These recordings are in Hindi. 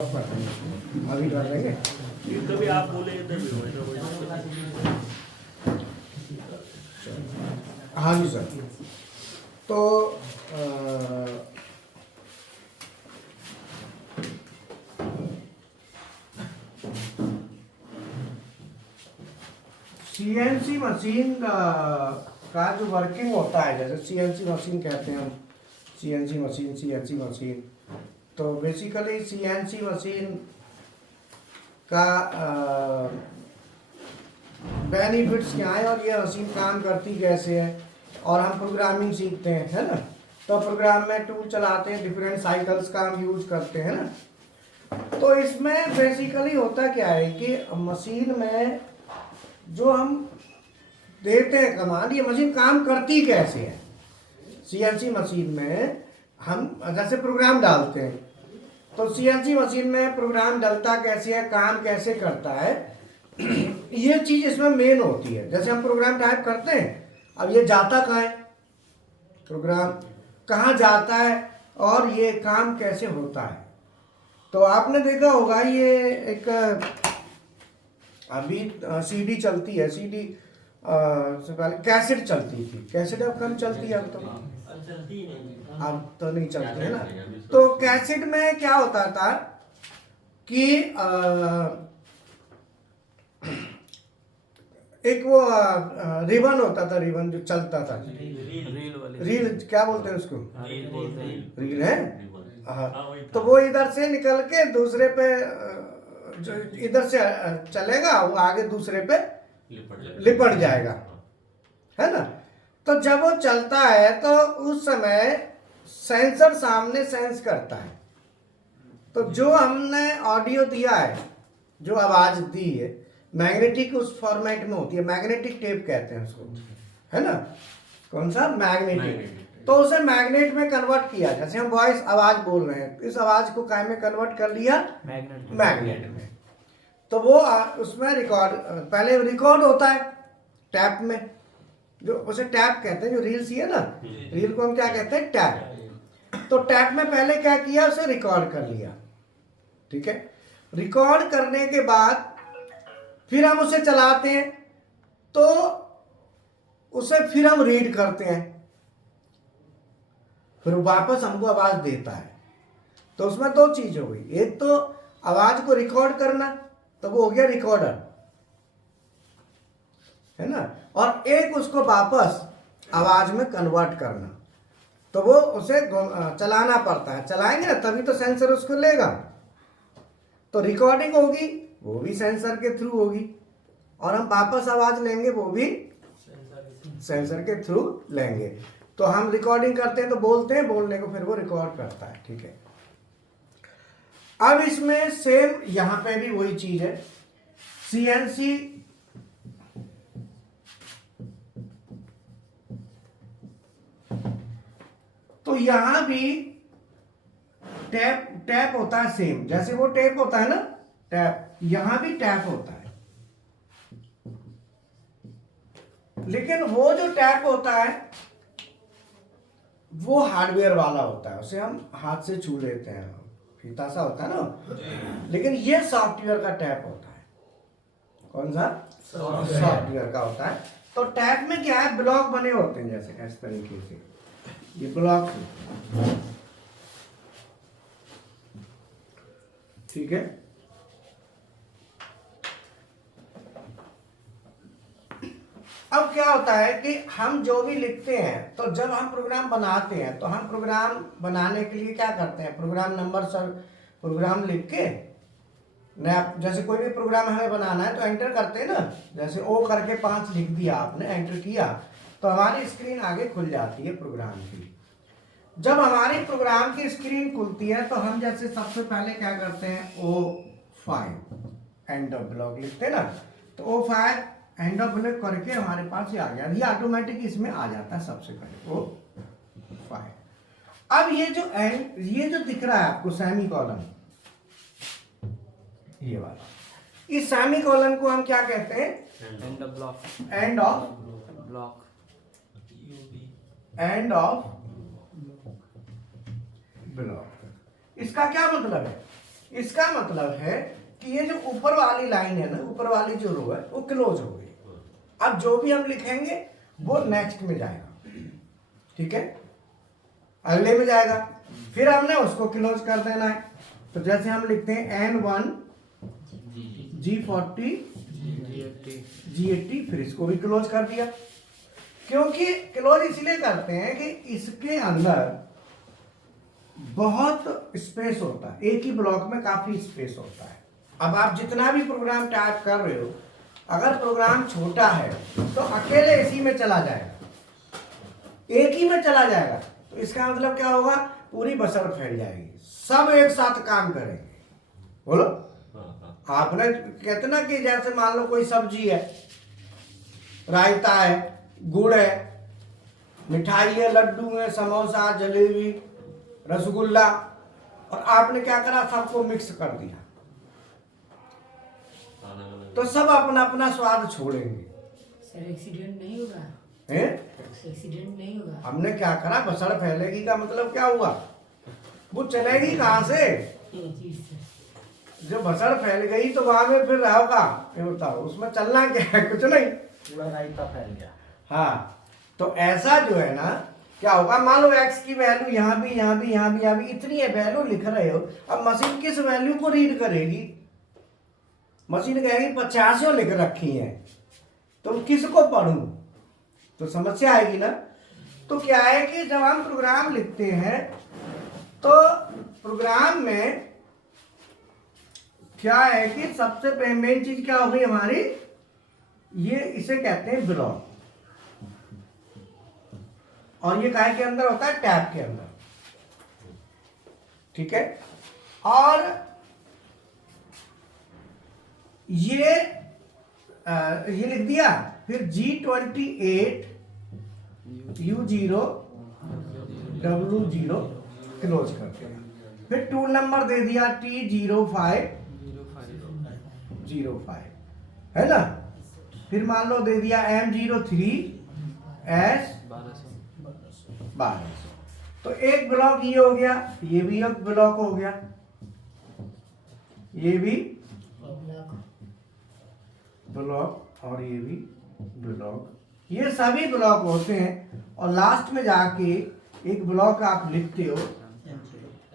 अभी डाल देंगे। कभी आप बोले इधर भी हाँ जी सर। तो सीएनसी मशीन का जो वर्किंग होता है, जैसे सीएनसी मशीन कहते हैं हम, सीएनसी मशीन। तो बेसिकली सीएनसी मशीन का बेनिफिट्स क्या है और ये मशीन काम करती कैसे है, और हम प्रोग्रामिंग सीखते हैं, है ना। तो प्रोग्राम में टूल चलाते हैं, डिफरेंट साइकिल्स का हम यूज करते हैं ना। तो इसमें बेसिकली होता क्या है कि मशीन में जो हम देते हैं कमांड, ये मशीन काम करती कैसे है। सीएनसी मशीन में हम जैसे प्रोग्राम डालते हैं, तो सीएनसी मशीन में प्रोग्राम डलता कैसे है, काम कैसे करता है, ये चीज इसमें मेन होती है। जैसे हम प्रोग्राम टाइप करते हैं, अब ये जाता कहाँ है, प्रोग्राम कहाँ जाता है और ये काम कैसे होता है। तो आपने देखा होगा ये एक अभी सीडी चलती है, सीडी से पहले कैसेट चलती थी। कैसेट अब कम चलती है, अब तो नहीं चलती है ना। तो कैसेट में क्या होता था कि एक वो रिबन होता था, रिबन जो चलता था, रील क्या बोलते हैं उसको, रील है। हाँ, तो वो इधर से निकल के दूसरे पे जो इधर से चलेगा, वो आगे दूसरे पे लिपट जाएगा, है ना। तो जब वो चलता है तो उस समय सेंसर सामने सेंस करता है। तो जो हमने ऑडियो दिया है, जो आवाज दी है, मैग्नेटिक उस फॉर्मेट में होती है, मैग्नेटिक टेप कहते हैं उसको, है ना। कौन सा, मैग्नेटिक। तो उसे मैग्नेट में कन्वर्ट किया। जैसे हम वॉइस आवाज बोल रहे हैं, इस आवाज को काय में कन्वर्ट कर लिया, मैग्नेट में। तो वो उसमें रिकॉर्ड, पहले रिकॉर्ड होता है टैप में, जो उसे टैप कहते हैं। जो रील सी है ना, रील को हम क्या कहते हैं, टैप। तो टैप में पहले क्या किया, उसे रिकॉर्ड कर लिया, ठीक है। रिकॉर्ड करने के बाद फिर हम उसे चलाते हैं, तो उसे फिर हम रीड करते हैं, फिर वापस हमको आवाज देता है। तो उसमें दो चीज हो गई, एक तो आवाज को रिकॉर्ड करना, तो वो हो गया रिकॉर्डर, है ना, और एक उसको वापस आवाज में कन्वर्ट करना। तो वो उसे चलाना पड़ता है, चलाएंगे ना तभी तो सेंसर उसको लेगा। तो रिकॉर्डिंग होगी, वो भी सेंसर के थ्रू होगी, और हम वापस आवाज लेंगे, वो भी सेंसर के थ्रू लेंगे। तो हम रिकॉर्डिंग करते हैं तो बोलते हैं, बोलने को फिर वो रिकॉर्ड करता है, ठीक है। अब इसमें सेम यहां पे भी वही चीज है। सीएनसी तो यहां भी टैप होता है सेम, जैसे वो टैप होता है ना, टैप, यहां भी टैप होता है। लेकिन वो जो टैप होता है वो हार्डवेयर वाला होता है, उसे हम हाथ से छू लेते हैं, फीता सा होता है ना। लेकिन ये सॉफ्टवेयर का टैप होता है। कौन सा, सॉफ्टवेयर का होता है। तो टैप में क्या है, ब्लॉक बने होते हैं, जैसे इस तरीके से ये ब्लॉक, ठीक है। अब क्या होता है कि हम जो भी लिखते हैं, तो जब हम प्रोग्राम बनाते हैं, तो हम प्रोग्राम बनाने के लिए क्या करते हैं, प्रोग्राम नंबर सर प्रोग्राम लिख के नया, जैसे कोई भी प्रोग्राम हमें बनाना है तो एंटर करते हैं ना। जैसे ओ करके 5 लिख दिया आपने, एंटर किया, तो हमारी स्क्रीन आगे खुल जाती है प्रोग्राम की। जब हमारी प्रोग्राम की स्क्रीन खुलती है तो हम जैसे सबसे पहले क्या करते हैं, O5 एंड ऑफ ब्लॉक लिखते हैं ना। तो O5 एंड ऑफ ब्लॉक करके हमारे पास ये आ गया, ये ऑटोमेटिक इसमें आ जाता है सबसे पहले O5। अब ये जो एंड, ये जो दिख रहा है आपको सेमी कॉलन, ये वाला, इस सेमी कॉलन को हम क्या कहते हैं, end of block, end of block, end of block. इसका क्या मतलब है, इसका मतलब है कि ये जो ऊपर वाली लाइन है ना, ऊपर वाली जो रो है वो क्लोज हो गई। अब जो भी हम लिखेंगे वो नेक्स्ट में जाएगा, ठीक है, अगले में जाएगा, फिर हमने उसको क्लोज कर देना है। तो जैसे हम लिखते हैं N1 G40 G80, फिर इसको भी क्लोज कर दिया। क्योंकि क्लोज इसलिए करते हैं कि इसके अंदर बहुत स्पेस होता है, एक ही ब्लॉक में काफी स्पेस होता है। अब आप जितना भी प्रोग्राम टाइप कर रहे हो, अगर प्रोग्राम छोटा है तो अकेले इसी में चला जाएगा, एक ही में चला जाएगा। तो इसका मतलब क्या होगा, पूरी बसर फैल जाएगी, सब एक साथ काम करेंगे। बोलो, आपने कहते ना कि जैसे मान लो कोई सब्जी है, रायता है, गुड़ है, मिठाई है, लड्डू है, समोसा, जलेबी, रसगुल्ला, और आपने क्या करा, सबको मिक्स कर दिया, तो सब अपना अपना स्वाद छोड़ेंगे। सर एक्सीडेंट नहीं होगा? हैं? एक्सीडेंट नहीं होगा? हमने क्या करा, बसड़ फैलेगी का मतलब क्या हुआ, वो चलेगी कहाँ से? जी सर। जो बसड़ फैल गई तो वहां में फिर रहोगा, ये बताओ उसमें चलना क्या है, कुछ नहीं, पूरा रायता फैल गया। हाँ। तो ऐसा जो है ना, क्या होगा, मान लो x की वैल्यू यहाँ भी, यहाँ भी, यहाँ भी, यहाँ भी इतनी है, वैल्यू लिख रहे हो, अब मशीन किस वैल्यू को रीड करेगी? मशीन कहेगी 50 लिख रखी है, तो किसको पढ़ूं? तो समस्या आएगी ना। तो क्या है कि जब हम प्रोग्राम लिखते हैं तो प्रोग्राम में क्या है कि सबसे मेन चीज क्या होगी हमारी, ये इसे कहते हैं ब्लॉक, और ये काय के अंदर होता है, टैब के अंदर, ठीक है। और ये लिख दिया, फिर G28 U0 W0 क्लोज कर दिया, फिर टूल नंबर दे दिया T0505, है ना। फिर मान लो दे दिया M03S 1200। तो एक ब्लॉक ये हो गया, ये भी एक ब्लॉक हो गया, ये भी ब्लॉक, और ये भी ब्लॉक, ये सभी ब्लॉक होते हैं। और लास्ट में जाके एक ब्लॉक आप लिखते हो,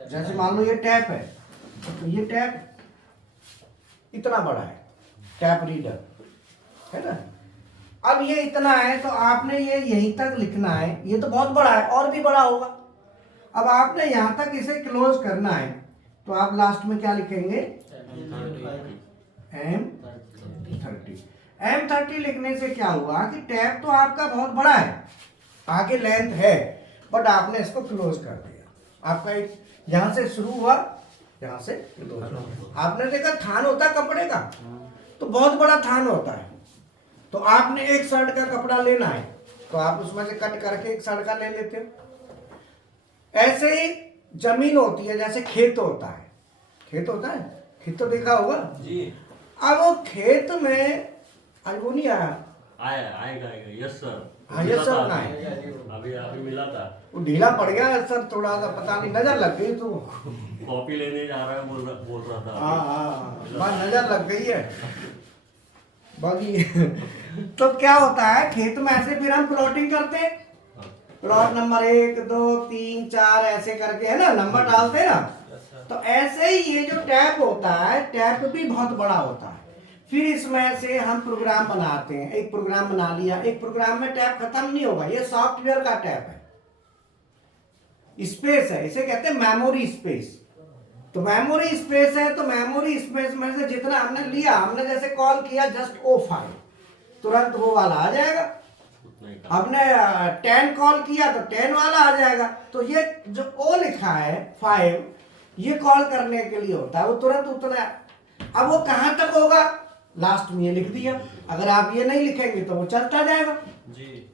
जैसे मान लो ये टैप है, तो ये टैप इतना बड़ा है, टैप रीडर, है ना। अब ये इतना है तो आपने ये यहीं तक लिखना है, ये तो बहुत बड़ा है, और भी बड़ा होगा। अब आपने यहां तक इसे क्लोज करना है, तो आप लास्ट में क्या लिखेंगे, M30 लिखने से क्या हुआ कि टैब तो आपका बहुत बड़ा है, आगे लेंथ है, बट आपने इसको क्लोज कर दिया। आपका एक यहां से शुरू हुआ, यहां से क्लोज हुआ। आपने देखा थान होता है कपड़े का, तो बहुत बड़ा थान होता है, तो आपने एक शर्ट का कपड़ा लेना है, तो आप उसमें से कट करके एक शर्ट का ले लेते हो। ऐसे ही जमीन होती है, जैसे खेत होता है, खेत होता है, खेत तो देखा होगा जी। अब वो खेत में आज वो नहीं आया, आएगा यस सर। हाँ यस सर ना है, अभी मिला था, वो ढीला पड़ गया सर, थोड़ा सा पता नहीं, नजर लग गई तो, कॉपी लेने जा रहा है, बोल रहा था। हाँ, बस नजर लग गई है बाकी। तो क्या होता है, खेत में ऐसे फिर हम प्लॉटिंग करते हैं, प्लॉट नंबर 1 2 3 4 ऐसे करके, है ना, नंबर डालते हैं ना। तो ऐसे ही ये जो टैप होता है, टैप भी बहुत बड़ा होता है। फिर इसमें से हम प्रोग्राम बनाते हैं, एक प्रोग्राम बना लिया, एक प्रोग्राम में टैप खत्म नहीं होगा, ये सॉफ्टवेयर का टैप है, स्पेस है, इसे कहते हैं मेमोरी स्पेस। तो मेमोरी स्पेस है, तो मेमोरी स्पेस में से जितना हमने लिया, हमने जैसे कॉल किया जस्ट O5, तुरंत वो वाला आ जाएगा। हमने 10 कॉल किया तो 10 वाला आ जाएगा। तो ये जो O लिखा है 5, ये कॉल करने के लिए होता है, वो तुरंत उतना। अब वो कहां तक होगा, लास्ट में ये लिख दिया, अगर आप ये नहीं लिखेंगे तो वो चलता जाएगा जी।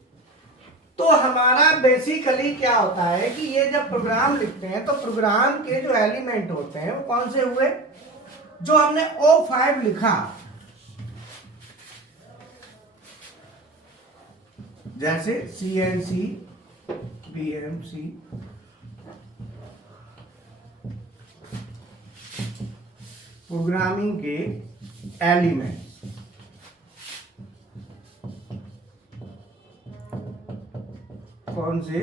तो हमारा बेसिकली क्या होता है कि ये जब प्रोग्राम लिखते हैं तो प्रोग्राम के जो एलिमेंट होते हैं वो कौन से हुए, जो हमने O5 लिखा, जैसे CNC BMC प्रोग्रामिंग के एलिमेंट्स कौन से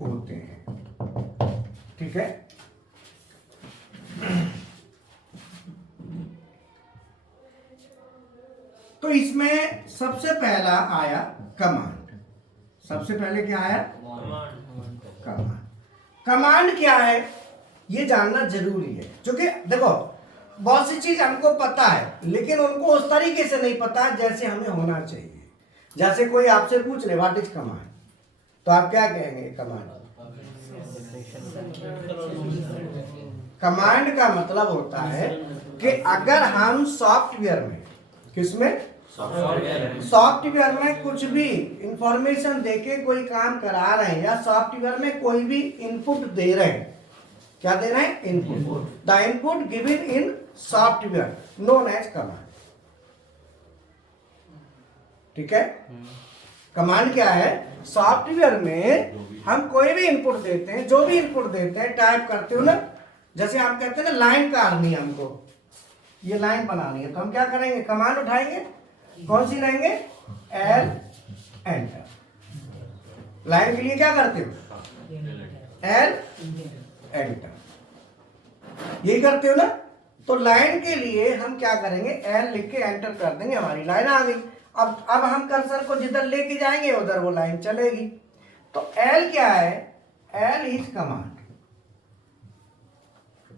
होते हैं, ठीक है। तो इसमें सबसे पहला आया कमांड। सबसे पहले क्या आया? कमांड। कमांड क्या है ये जानना जरूरी है, क्योंकि देखो बहुत सी चीज हमको पता है लेकिन उनको उस तरीके से नहीं पता जैसे हमें होना चाहिए। जैसे कोई आपसे पूछ ले व्हाट इज कमांड, तो आप क्या कहेंगे? कमांड। कमांड का मतलब होता है कि अगर हम सॉफ्टवेयर में, किसमें? सॉफ्टवेयर में कुछ भी इंफॉर्मेशन देके कोई काम करा रहे हैं या सॉफ्टवेयर में कोई भी इनपुट दे रहे हैं, क्या दे रहे हैं? Input. The input given in software known as command, ठीक है। कमांड क्या है? सॉफ्टवेयर में हम कोई भी इनपुट देते हैं, जो भी इनपुट देते हैं, टाइप करते हो ना, जैसे आप कहते हैं ना लाइन काटनी है हमको, ये लाइन बनानी है, तो हम क्या करेंगे? कमांड उठाएंगे, कौन सी लेंगे? L enter. लाइन के लिए क्या करते हो? एल एंटर, यही करते हो ना। तो लाइन के लिए हम क्या करेंगे? एल लिख के एंटर कर देंगे, हमारी लाइन आ गई। अब हम कर्सर को जिधर लेके जाएंगे उधर वो लाइन चलेगी। तो एल क्या है? L is command.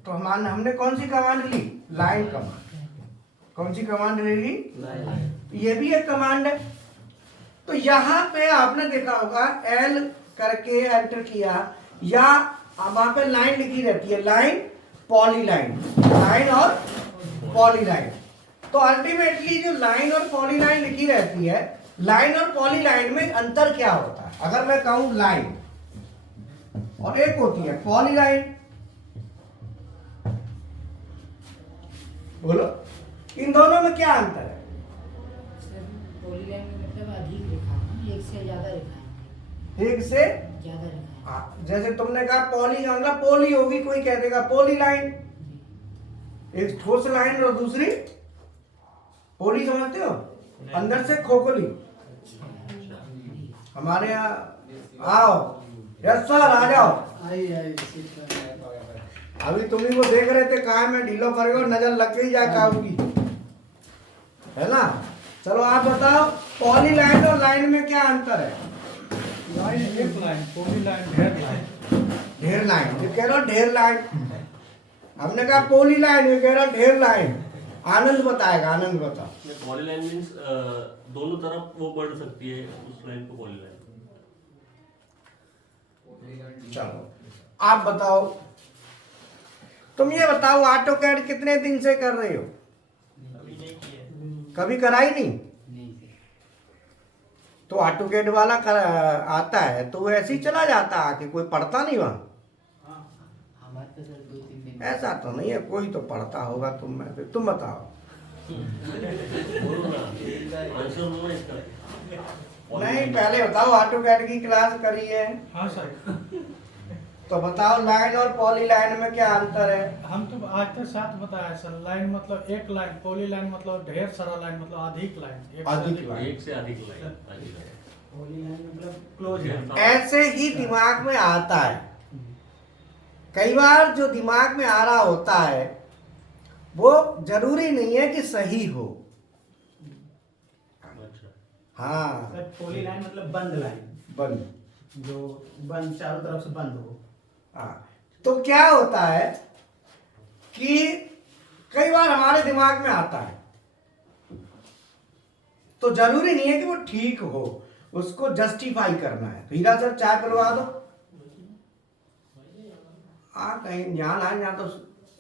तो हमने कौन सी कमांड ली? Line command. कौन सी कमांड ले ली? ये भी एक कमांड है। तो यहां पे आपने देखा होगा एल करके एंटर किया, या वहां पे लाइन लिखी रहती है, लाइन पॉलीलाइन, लाइन और पॉलीलाइन। तो अल्टीमेटली जो लाइन और पॉलीलाइन लिखी रहती है, लाइन और पॉलीलाइन में अंतर क्या होता है? अगर मैं कहूं लाइन और एक होती है पॉलीलाइन, बोलो इन दोनों में क्या अंतर है? पॉलीलाइन में मतलब अधिक लिखा है, एक से ज्यादा लिखा है, एक से ज्यादा लिखा है। जैसे तुमने कहा पॉली, मतलब पोली होगी, कोई कह देगा पोली लाइन, एक ठोस लाइन और दूसरी पोली, समझते हो? अंदर से खोखली। हमारे यहाँ आओ, यस सर आ जाओ। अभी तुम ही वो देख रहे थे, कहा मैं ढीलो कर गया, नजर लग गई जाए काबू की, है ना। चलो आप बताओ पॉली लाइन और लाइन में क्या अंतर है? लाइन एक लाइन, पॉली लाइन ढेर लाइन। ढेर लाइन, ये कह रहा ढेर लाइन। हमने कहा पॉली लाइन, ये कह रहा ढेर लाइन। आनंद बताएगा, आनंद बताओ। पॉलीलाइन मीन्स दोनों तरफ वो बढ़ सकती है, उस लाइन को पॉलीलाइन। चलो आप बताओ, तुम ये बताओ ऑटो कैड कितने दिन से कर रहे हो? कभी कराई नहीं? तो ऑटो कैड वाला आता है तो वो ऐसे ही चला जाता है, कि कोई पढ़ता नहीं वहां? ऐसा तो नहीं है, कोई तो पढ़ता होगा। तुम में फिर तुम बताओ। बोलो ना, आंसर बोलो इसका। नहीं पहले बताओ, ऑटो कैड की क्लास करी है? हाँ सर, तो बताओ लाइन और पॉली लाइन में क्या अंतर है? हम तो आज तक साथ बताया सर। लाइन मतलब एक लाइन, पॉली लाइन मतलब ढेर सारा लाइन, मतलब अधिक लाइन, अधिक लाइन। एक से अधिक लाइन। पॉली लाइन मतलब क्लोज लाइन। ऐसे ही दिमाग में आता है। कई बार जो दिमाग में आ रहा होता है वो जरूरी नहीं है कि सही हो। हाँ, पॉली लाइन मतलब बंद लाइन, बंद, जो बंद चारों तरफ से बंद हो। हाँ। तो क्या होता है कि कई बार हमारे दिमाग में आता है, तो जरूरी नहीं है कि वो ठीक हो, उसको जस्टिफाई करना है। तो हीरा सर चाय पिलवा दो। कहीं ध्यान आ, यहाँ तो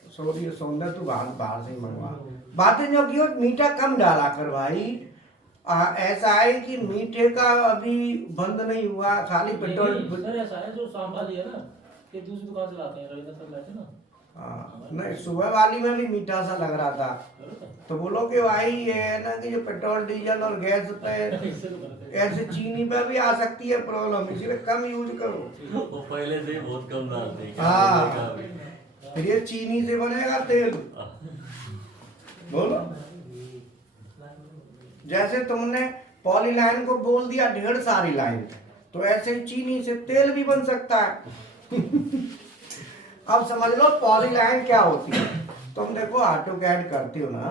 सौंदर्य तो बाहर से ही मंगवा। बातें जो की मीठा कम डाला कर भाई। ऐसा है कि मीठे का अभी बंद नहीं हुआ, खाली पेट्रोल। सर ऐसा है जो सांभा लिया ना, ये दूसरी दुकान से लाते हैं, रविंद्र सर लाते हैं ना। नहीं, सुबह वाली में भी मीठा सा लग रहा था, तो बोलो कि भाई ये है ना कि जो पेट्रोल डीजल और गैस पे ऐसे चीनी पे भी आ सकती है प्रॉब्लम, इसलिए कम यूज करो। वो पहले से बहुत कम डालते हैं। हाँ, फिर ये चीनी से बनेगा तेल। बोलो। जैसे तुमने पॉलीलाइन को बोल दिया ढेर सारी लाइन, तो ऐसे ही चीनी से तेल भी बन सकता है। अब समझ लो पॉलीलाइन क्या होती है। तुम देखो ऑटोकैड करते हो ना,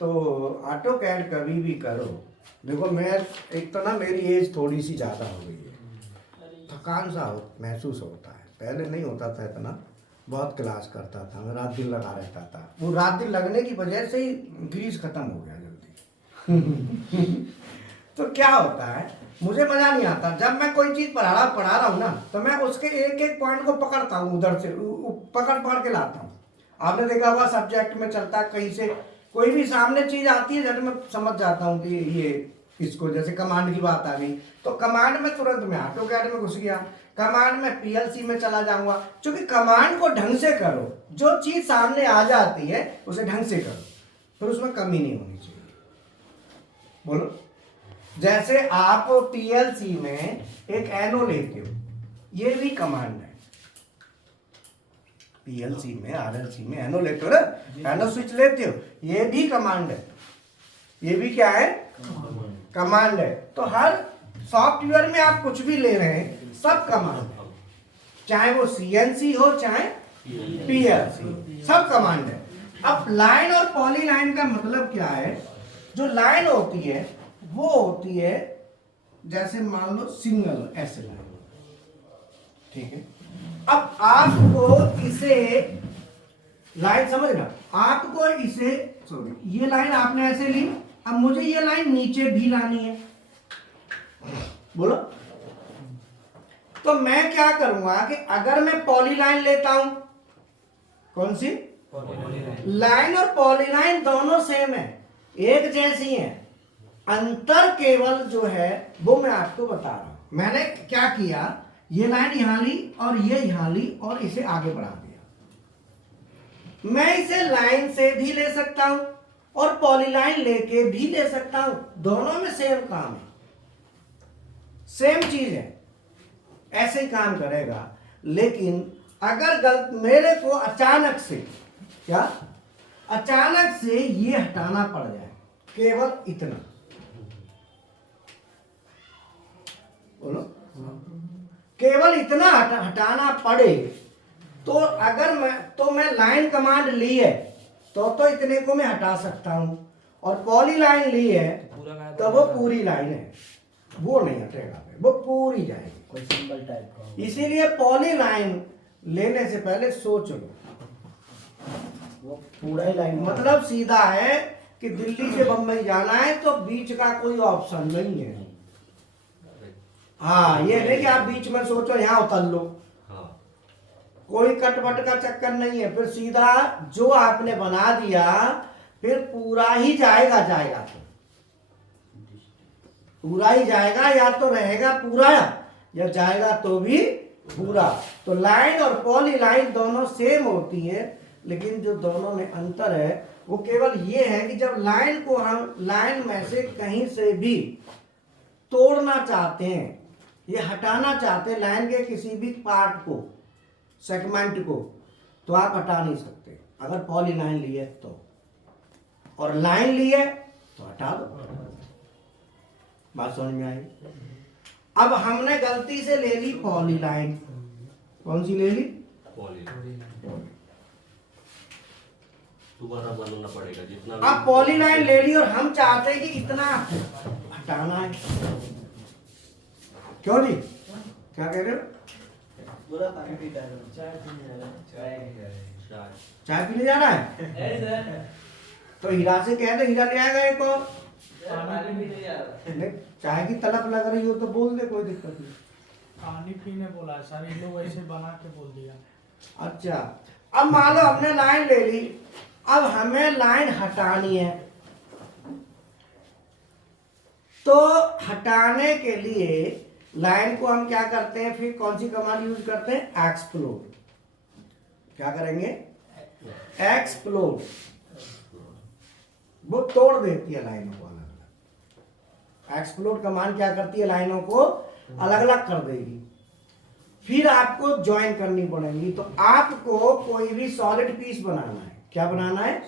तो ऑटोकैड कभी भी करो, देखो मैं एक तो ना मेरी एज थोड़ी सी ज़्यादा हो गई है, थकान सा महसूस होता है। पहले नहीं होता था इतना, बहुत क्लास करता था मैं, रात दिन लगा रहता था। वो रात दिन लगने की वजह से ही ग्रीस खत्म हो गया जल्दी। तो क्या होता है, मुझे मजा नहीं आता जब मैं कोई चीज पढ़ा रहा हूँ ना, तो मैं उसके एक एक पॉइंट को पकड़ता हूँ, उधर से पकड़ के लाता हूँ। आपने देखा होगा सब्जेक्ट में चलता है, कहीं से कोई भी सामने चीज आती है, जब मैं समझ जाता हूँ कि ये इसको, जैसे कमांड की बात आ गई तो कमांड में तुरंत मैं ऑटोकैड में घुस गया, कमांड में पीएलसी में चला जाऊंगा। क्योंकि कमांड को ढंग से करो, जो चीज सामने आ जाती है उसे ढंग से करो, फिर उसमें कमी नहीं होनी चाहिए। बोलो। जैसे आप पीएलसी में एक एनो लेते हो, ये भी कमांड है। पीएलसी में आरएलसी में एनो लेते हो ना, एनो स्विच लेते हो, ये भी कमांड है। ये भी क्या है? कमांड है। तो हर सॉफ्टवेयर में आप कुछ भी ले रहे हैं, सब कमांड है, चाहे वो सीएनसी हो चाहे पीएलसी, सब कमांड है। अब लाइन और पॉलीलाइन का मतलब क्या है? जो लाइन होती है वो होती है, जैसे मान लो सिंगल ऐसे लाइन, ठीक है। अब आपको इसे लाइन समझना, आपको इसे सॉरी ये लाइन आपने ऐसे ली, अब मुझे ये लाइन नीचे भी लानी है। बोलो। तो मैं क्या करूंगा कि अगर मैं पॉलीलाइन लेता हूं, कौन सी लाइन और पॉलीलाइन दोनों सेम है, एक जैसी है, अंतर केवल जो है वो मैं आपको बता रहा हूं। मैंने क्या किया, ये लाइन यहां ली और ये यहां ली और इसे आगे बढ़ा दिया। मैं इसे लाइन से भी ले सकता हूं और पॉलीलाइन लेके भी ले सकता हूं, दोनों में सेम काम है, सेम चीज है, ऐसे ही काम करेगा। लेकिन अगर मेरे को अचानक से क्या, अचानक से ये हटाना पड़ जाए, केवल इतना, बोलो, केवल इतना हटाना पड़े, तो अगर मैं लाइन कमांड ली है तो इतने को मैं हटा सकता हूं, और पॉली लाइन ली है तो वो पूरी लाइन है, वो नहीं हटेगा, वो पूरी जाएगी, कोई सिंबल टाइप का। इसीलिए पॉली लाइन लेने से पहले सोच लो, वो पूरा ही लाइन मतलब सीधा है कि दिल्ली से बंबई जाना है तो बीच का कोई ऑप्शन नहीं है। हाँ, ये नहीं कि आप बीच में सोचो यहाँ उतर लो, कोई कटवट का चक्कर नहीं है, फिर सीधा जो आपने बना दिया फिर पूरा ही जाएगा, तो पूरा ही जाएगा, या तो रहेगा पूरा या जाएगा तो भी पूरा। तो लाइन और पॉली लाइन दोनों सेम होती है, लेकिन जो दोनों में अंतर है वो केवल ये है कि जब लाइन को हम लाइन में से कहीं से भी तोड़ना चाहते हैं, ये हटाना चाहते हैं लाइन के किसी भी पार्ट को, सेगमेंट को, तो आप हटा नहीं सकते अगर पॉली लाइन ली है तो, और लाइन ली है तो हटा दो। बात समझ में आई? अब हमने गलती से ले ली पॉली लाइन, कौन सी ले ली? दोबारा बनाना पड़ेगा जितना। अब पॉली लाइन ले ली और हम चाहते हैं कि इतना हटाना है, क्यों जी? क्या कह रहे हो? चाय पीने जाना है? तो हीरा से कह दे, हीरा ले आएगा एक और। नहीं, चाय की तलब लग रही हो तो बोल दे, कोई दिक्कत नहीं। पानी पीने बोला है सर, इन लोग ऐसे बना के बोल दिया। अच्छा, अब मान लो हमने लाइन ले ली, अब हमें लाइन हटानी है, तो हटाने के लिए लाइन को हम क्या करते हैं, फिर कौन सी कमांड यूज करते हैं? एक्सप्लोड। क्या करेंगे? एक्सप्लोड। वो तोड़ देती है लाइनों को अलग अलग। एक्सप्लोड कमांड क्या करती है? लाइनों को अलग अलग कर देगी, फिर आपको ज्वाइन करनी पड़ेगी। तो आपको कोई भी सॉलिड पीस बनाना है, क्या बनाना है?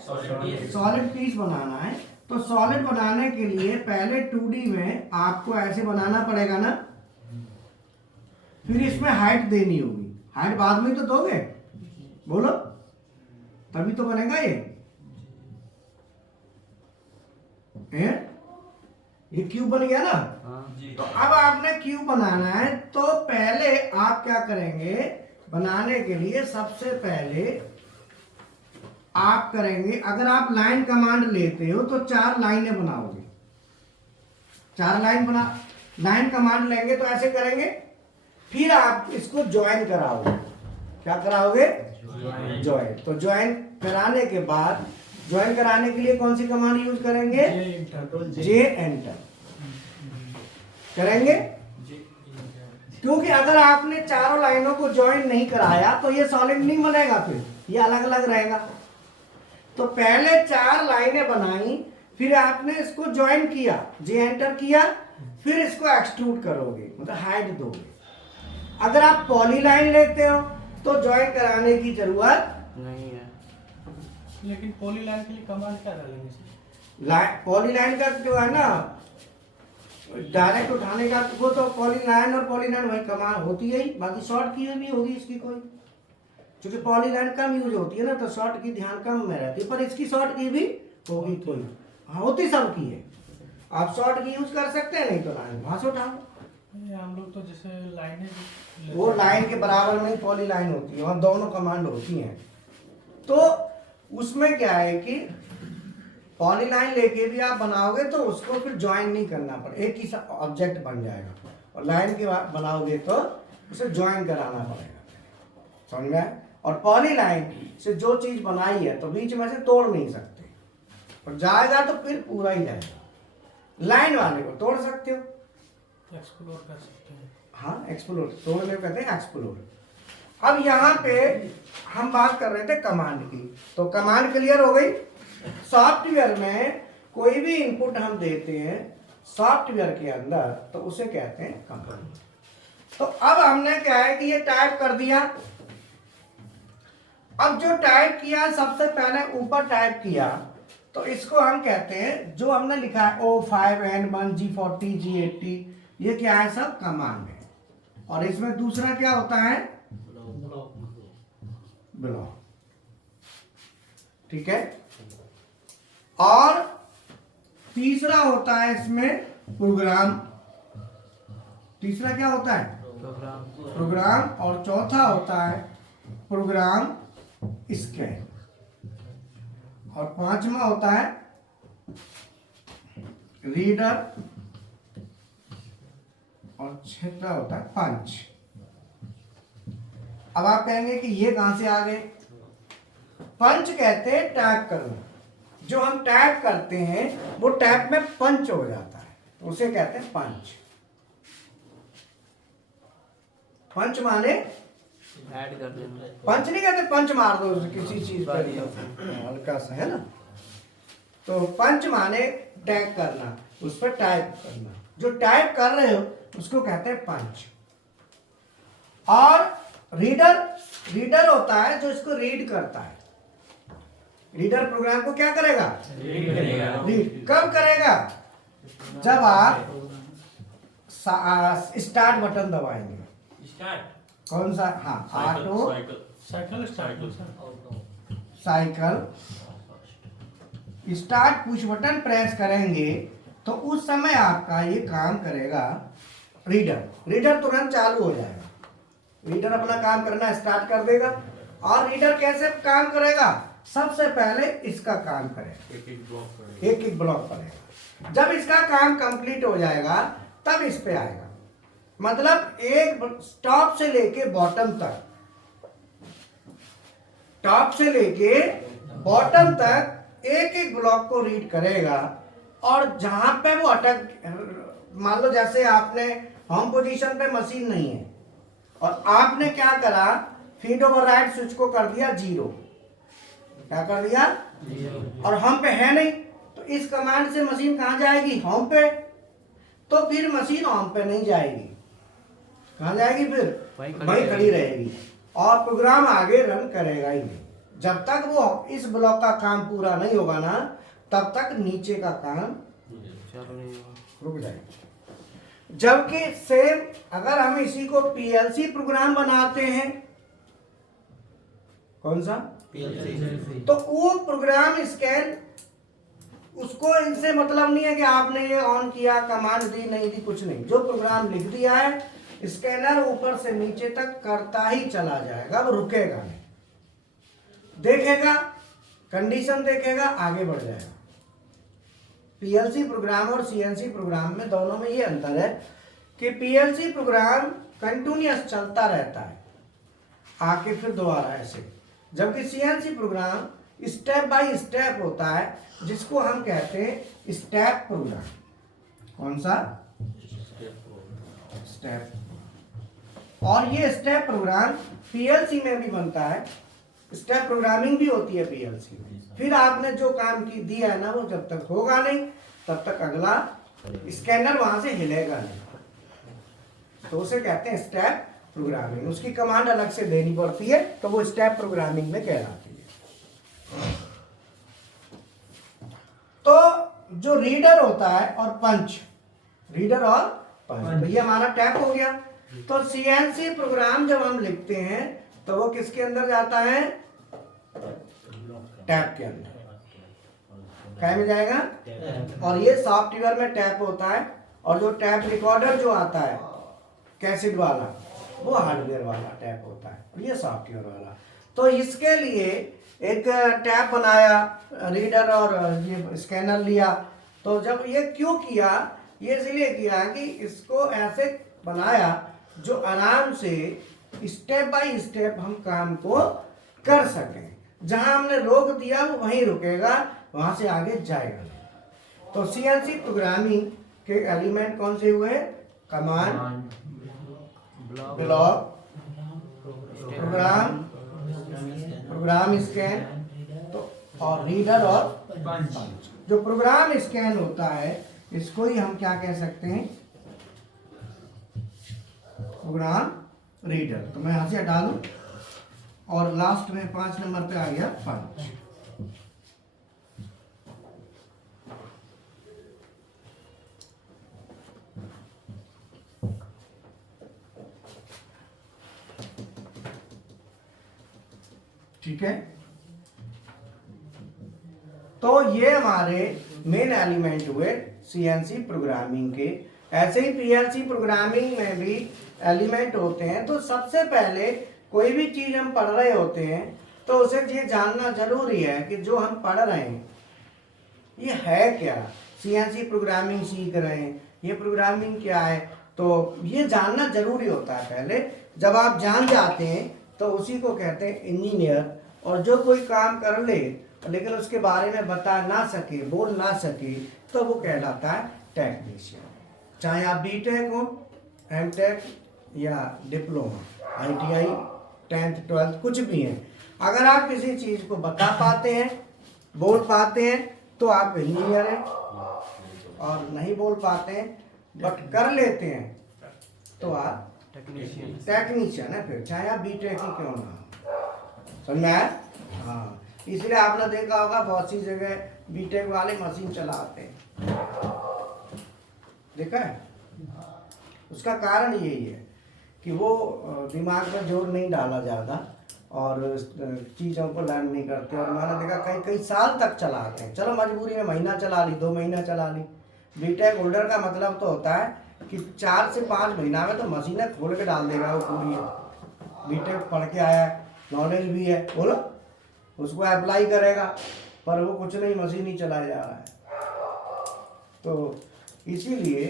सॉलिड पीस बनाना है। तो सॉलिड बनाने के लिए पहले 2D में आपको ऐसे बनाना पड़ेगा ना, फिर इसमें हाइट देनी होगी। हाइट बाद में तो दोगे, बोलो, तभी तो बनेगा ये क्यूब बन गया ना। तो अब आपने क्यूब बनाना है, तो पहले आप क्या करेंगे, बनाने के लिए सबसे पहले आप करेंगे, अगर आप लाइन कमांड लेते हो तो 4 लाइनें बनाओगे। 4 लाइन कमांड लेंगे तो ऐसे करेंगे, फिर आप इसको ज्वाइन कराओगे। क्या कराओगे? ज्वाइन। तो ज्वाइन कराने के बाद, ज्वाइन कराने के लिए कौन सी कमांड यूज करेंगे? जे एंटर करेंगे, क्योंकि अगर आपने चारों लाइनों को ज्वाइन नहीं कराया तो ये सॉलिड नहीं बनेगा, फिर ये अलग अलग रहेगा। तो पहले 4 लाइनें बनाई, फिर आपने इसको ज्वाइन किया, जे एंटर किया, फिर इसको एक्सट्रूड करोगे, मतलब हाइट दोगे। अगर आप पॉलीलाइन लेते हो तो ज्वाइन कराने की जरूरत नहीं है। लेकिन पॉलीलाइन के लिए कमांड क्या डालेंगे? पॉलीलाइन का जो है ना, डायरेक्ट उठाने का, वो तो पॉलीलाइन और पॉलीलाइन वही कमांड होती है, बाकी शॉर्ट की भी होगी इसकी कोई, क्योंकि पॉलीलाइन कम यूज होती है ना, तो शॉर्ट की ध्यान कम में रहती है, पर इसकी शॉर्ट की भी होगी कोई। हाँ, होती सब की है। आप शॉर्ट की यूज कर सकते हैं, नहीं तो लाइन वहां से उठाओ। हम लोग तो जैसे लाइनें, वो लाइन के बराबर में पॉलीलाइन होती है, वहां दोनों कमांड होती हैं। तो उसमें क्या है कि पॉलीलाइन लेके भी आप बनाओगे तो उसको फिर ज्वाइन नहीं करना पड़े, एक ही ऑब्जेक्ट बन जाएगा। और लाइन के बनाओगे तो उसे ज्वाइन कराना पड़ेगा, समझ में आया? और पॉलीलाइन से जो चीज बनाई है तो बीच में से तोड़ नहीं सकते, और जाएगा तो फिर पूरा ही जाएगा। लाइन वाले को तोड़ सकते हो, एक्सप्लोर कर सकते हैं। हाँ, एक्सप्लोर, तोड़ने को कहते हैं एक्सप्लोर। अब यहाँ पे हम बात कर रहे थे कमांड की, तो कमांड क्लियर हो गई। सॉफ्टवेयर में कोई भी इनपुट हम देते हैं सॉफ्टवेयर के अंदर, तो उसे कहते हैं कमांड। तो अब हमने क्या है कि ये टाइप कर दिया। अब जो टाइप किया, सबसे पहले ऊपर टाइप किया, तो इसको हम कहते हैं, जो हमने लिखा है O5N1 G40 G80, ये क्या है? सब कमांड है। और इसमें दूसरा क्या होता है? ब्लॉक, ठीक है। और तीसरा होता है इसमें प्रोग्राम। तीसरा क्या होता है? प्रोग्राम। और चौथा होता है प्रोग्राम स्कैन। और पांचवा होता है रीडर। और छठा होता है पंच। अब आप कहेंगे कि ये कहां से आ गए? पंच कहते हैं टाइप करना, जो हम टाइप करते हैं वो टाइप में पंच हो जाता है, तो उसे कहते हैं पंच। पंच माने ऐड कर देना। पंच नहीं कहते पंच मार दो किसी चीज पर, हल्का सा, है ना। तो पंच माने टैग करना, उस पर टाइप करना। जो टाइप कर रहे हो उसको कहते हैं पंच। और रीडर होता है जो इसको रीड करता है। रीडर प्रोग्राम को क्या करेगा? रीड। कब करेगा? जब आप स्टार्ट बटन दबाएंगे। कौन सा? हाँ, auto cycle start, cycle start push button press करेंगे तो उस समय आपका ये काम करेगा रीडर तुरंत चालू हो जाएगा। रीडर अपना काम करना स्टार्ट कर देगा। और रीडर कैसे काम करेगा? सबसे पहले इसका काम करेगा, एक एक ब्लॉक करेगा। जब इसका काम कंप्लीट हो जाएगा तब इस पे आएगा। मतलब एक टॉप से लेके बॉटम तक, टॉप से लेके बॉटम तक एक एक ब्लॉक को रीड करेगा। और जहां पे वो अटक, मान लो जैसे आपने होम पोजीशन पे मशीन नहीं है और आपने क्या करा, फीड ओवरराइड स्विच को कर दिया 0। क्या कर दिया? 0। और होम पे है नहीं, तो इस कमांड से मशीन कहां जाएगी? होम पे। तो फिर मशीन होम पे नहीं जाएगी, कहां जाएगी? फिर वहीं खड़ी रहेगी और प्रोग्राम आगे रन करेगा ही नहीं। जब तक वो इस ब्लॉक का काम पूरा नहीं होगा ना, तब तक नीचे का काम चालू नहीं होगा। रुक जाएगा। जबकि सेम अगर हम इसी को पीएलसी प्रोग्राम बनाते हैं, कौन सा पीएलसी। तो वो प्रोग्राम स्कैन, उसको इनसे मतलब नहीं है कि आपने ये ऑन किया, कमांड दी नहीं दी, कुछ नहीं। जो प्रोग्राम लिख दिया है स्कैनर ऊपर से नीचे तक करता ही चला जाएगा, वो रुकेगा नहीं, देखेगा, कंडीशन देखेगा, आगे बढ़ जाएगा। पीएलसी प्रोग्राम और सीएनसी प्रोग्राम में, दोनों में ये अंतर है कि पीएलसी प्रोग्राम कंटिन्यूअस चलता रहता है, आके फिर दोबारा ऐसे, जबकि CNC program step by step होता है, जिसको हम कहते हैं स्टेप प्रोग्राम। कौन सा? स्टेप। और ये स्टेप प्रोग्राम पीएलसी में भी बनता है, स्टेप प्रोग्रामिंग भी होती है पीएलसी में। फिर आपने जो काम की दिया है ना, वो जब तक होगा नहीं तब तक अगला स्कैनर वहां से हिलेगा नहीं, तो उसे कहते हैं स्टेप प्रोग्रामिंग। उसकी कमांड अलग से देनी पड़ती है, तो वो स्टेप प्रोग्रामिंग में कहलाती है। तो जो रीडर होता है और पंच, रीडर और पंच, तो ये हमारा टैप हो गया। तो सीएनसी प्रोग्राम जब हम लिखते हैं तो वो किसके अंदर जाता है? टैप के अंदर। क्या में जाएगा? और ये सॉफ्टवेयर में टैप होता है, और जो टैप रिकॉर्डर जो आता है कैसेट वाला, वो हार्डवेयर वाला टैप होता है, और ये सॉफ्टवेयर वाला। तो इसके लिए एक टैप बनाया, रीडर और ये स्कैनर लिया। तो जब ये क्यों किया? ये इसलिए किया कि इसको ऐसे बनाया जो आराम से स्टेप बाय स्टेप हम काम को कर सकें। जहां हमने रोक दिया वो वहीं रुकेगा, वहां से आगे जाएगा नहीं। तो सीएनसी प्रोग्रामिंग के एलिमेंट कौन से हुए? Command, block, program, program scan, तो और रीडर और पंच। जो प्रोग्राम स्कैन होता है इसको ही हम क्या कह सकते हैं? Program reader. तो मैं यहां से हटा दूं, और लास्ट में 5 नंबर पे आ गया पंच। ठीक है, तो ये हमारे मेन एलिमेंट हुए सीएनसी प्रोग्रामिंग के। ऐसे ही पीएलसी प्रोग्रामिंग में भी एलिमेंट होते हैं। तो सबसे पहले कोई भी चीज हम पढ़ रहे होते हैं तो उसे ये जानना जरूरी है कि जो हम पढ़ रहे हैं ये है क्या। सीएनसी प्रोग्रामिंग सीख रहे हैं, ये प्रोग्रामिंग क्या है, तो ये जानना जरूरी होता है पहले। जब आप जान जाते हैं तो उसी को कहते हैं इंजीनियर। और जो कोई काम कर ले लेकिन उसके बारे में बता ना सके, बोल ना सके, तो वो कहलाता है टेक्नीशियन। चाहे आप बीटेक हो, एमटेक या डिप्लोमा, आईटीआई, 10th 12th कुछ भी है, अगर आप किसी चीज़ को बता पाते हैं, बोल पाते हैं, तो आप इंजीनियर हैं। और नहीं बोल पाते हैं बट कर लेते हैं तो आप टेक्नीशियन है। फिर चाहे आप बीटेक ही क्यों ना हो, समझ में आया? हाँ, इसलिए आपने देखा होगा बहुत सी जगह बीटेक वाले मशीन चलाते हैं, देखा है? उसका कारण यही है कि वो दिमाग में जोर नहीं डाला ज़्यादा और चीज़ों को लर्न नहीं करते। और मैंने देखा कई कई साल तक चलाते हैं। चलो मजबूरी में महीना चला ली, 2 महीना चला ली। बीटेक होल्डर का मतलब तो होता है कि 4 से 5 महीना में तो मशीनें खोल के डाल देगा वो पूरी। बीटेक पढ़ के आया है, नॉलेज भी है, बोलो, उसको अप्लाई करेगा, पर वो कुछ नहीं, मशीन ही चलाया जा रहा है। तो इसीलिए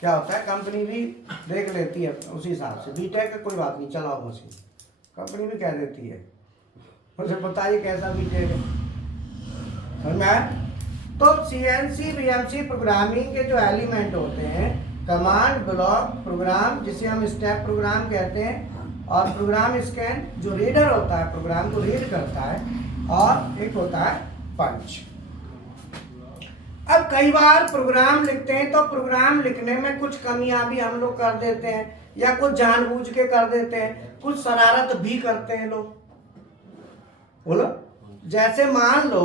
क्या होता है, कंपनी भी देख लेती है उसी हिसाब से। बीटेक का कोई बात नहीं, चलाओ मशीन, कंपनी भी कह देती है। मुझे बताइए कैसा बीटेक है, समझ में आया? तो सीएनसी बीएमसी प्रोग्रामिंग के जो एलिमेंट होते हैं, कमांड, ब्लॉक, प्रोग्राम जिसे हम स्टेप प्रोग्राम कहते हैं, और प्रोग्राम स्कैन जो रीडर होता है, प्रोग्राम को रीड करता है, और एक होता है पंच। अब कई बार प्रोग्राम लिखते हैं तो प्रोग्राम लिखने में कुछ कमियां भी हम लोग कर देते हैं, या कुछ जानबूझ के कर देते हैं, कुछ शरारत भी करते हैं लोग। बोलो। जैसे मान लो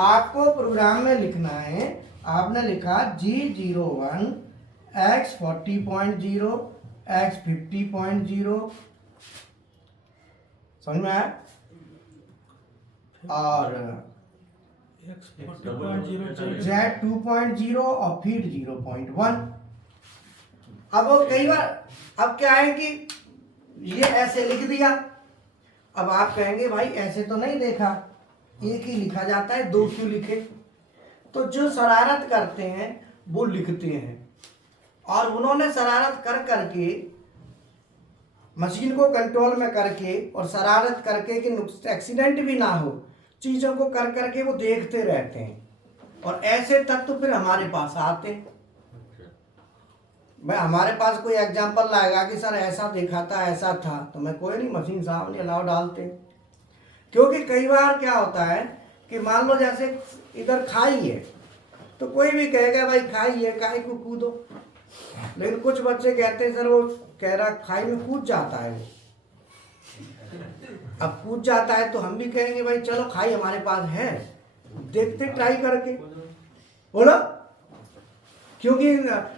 आपको प्रोग्राम में लिखना है, आपने लिखा G01 X 40.0 X 50.0, समझ में आया? और X40.0 Z 2.0 और फिर 0.1। अब वो कई बार अब क्या है कि ये ऐसे लिख दिया, अब आप कहेंगे भाई ऐसे तो नहीं देखा, एक ही लिखा जाता है, दो क्यों लिखे? तो जो शरारत करते हैं वो लिखते हैं, और उन्होंने शरारत कर करके मशीन को कंट्रोल में करके और शरारत करके कि एक्सीडेंट भी ना हो, चीज़ों को कर करके वो देखते रहते हैं, और ऐसे तत्व फिर हमारे पास आते हैं। भाई हमारे पास कोई एग्जाम्पल लाएगा कि सर ऐसा देखा था, ऐसा था, तो मैं कोई नहीं, मशीन सामने अलाउ डालते हैं। क्योंकि कई बार क्या होता है कि मान लो जैसे इधर खाई है, तो कोई भी कहेगा भाई खाई है, खाई को कूदो, लेकिन कुछ बच्चे कहते हैं सर वो कह रहा खाई में कूद जाता है वो। अब कूद जाता है तो हम भी कहेंगे भाई चलो खाई हमारे पास है, देखते ट्राई करके, बोलो। क्योंकि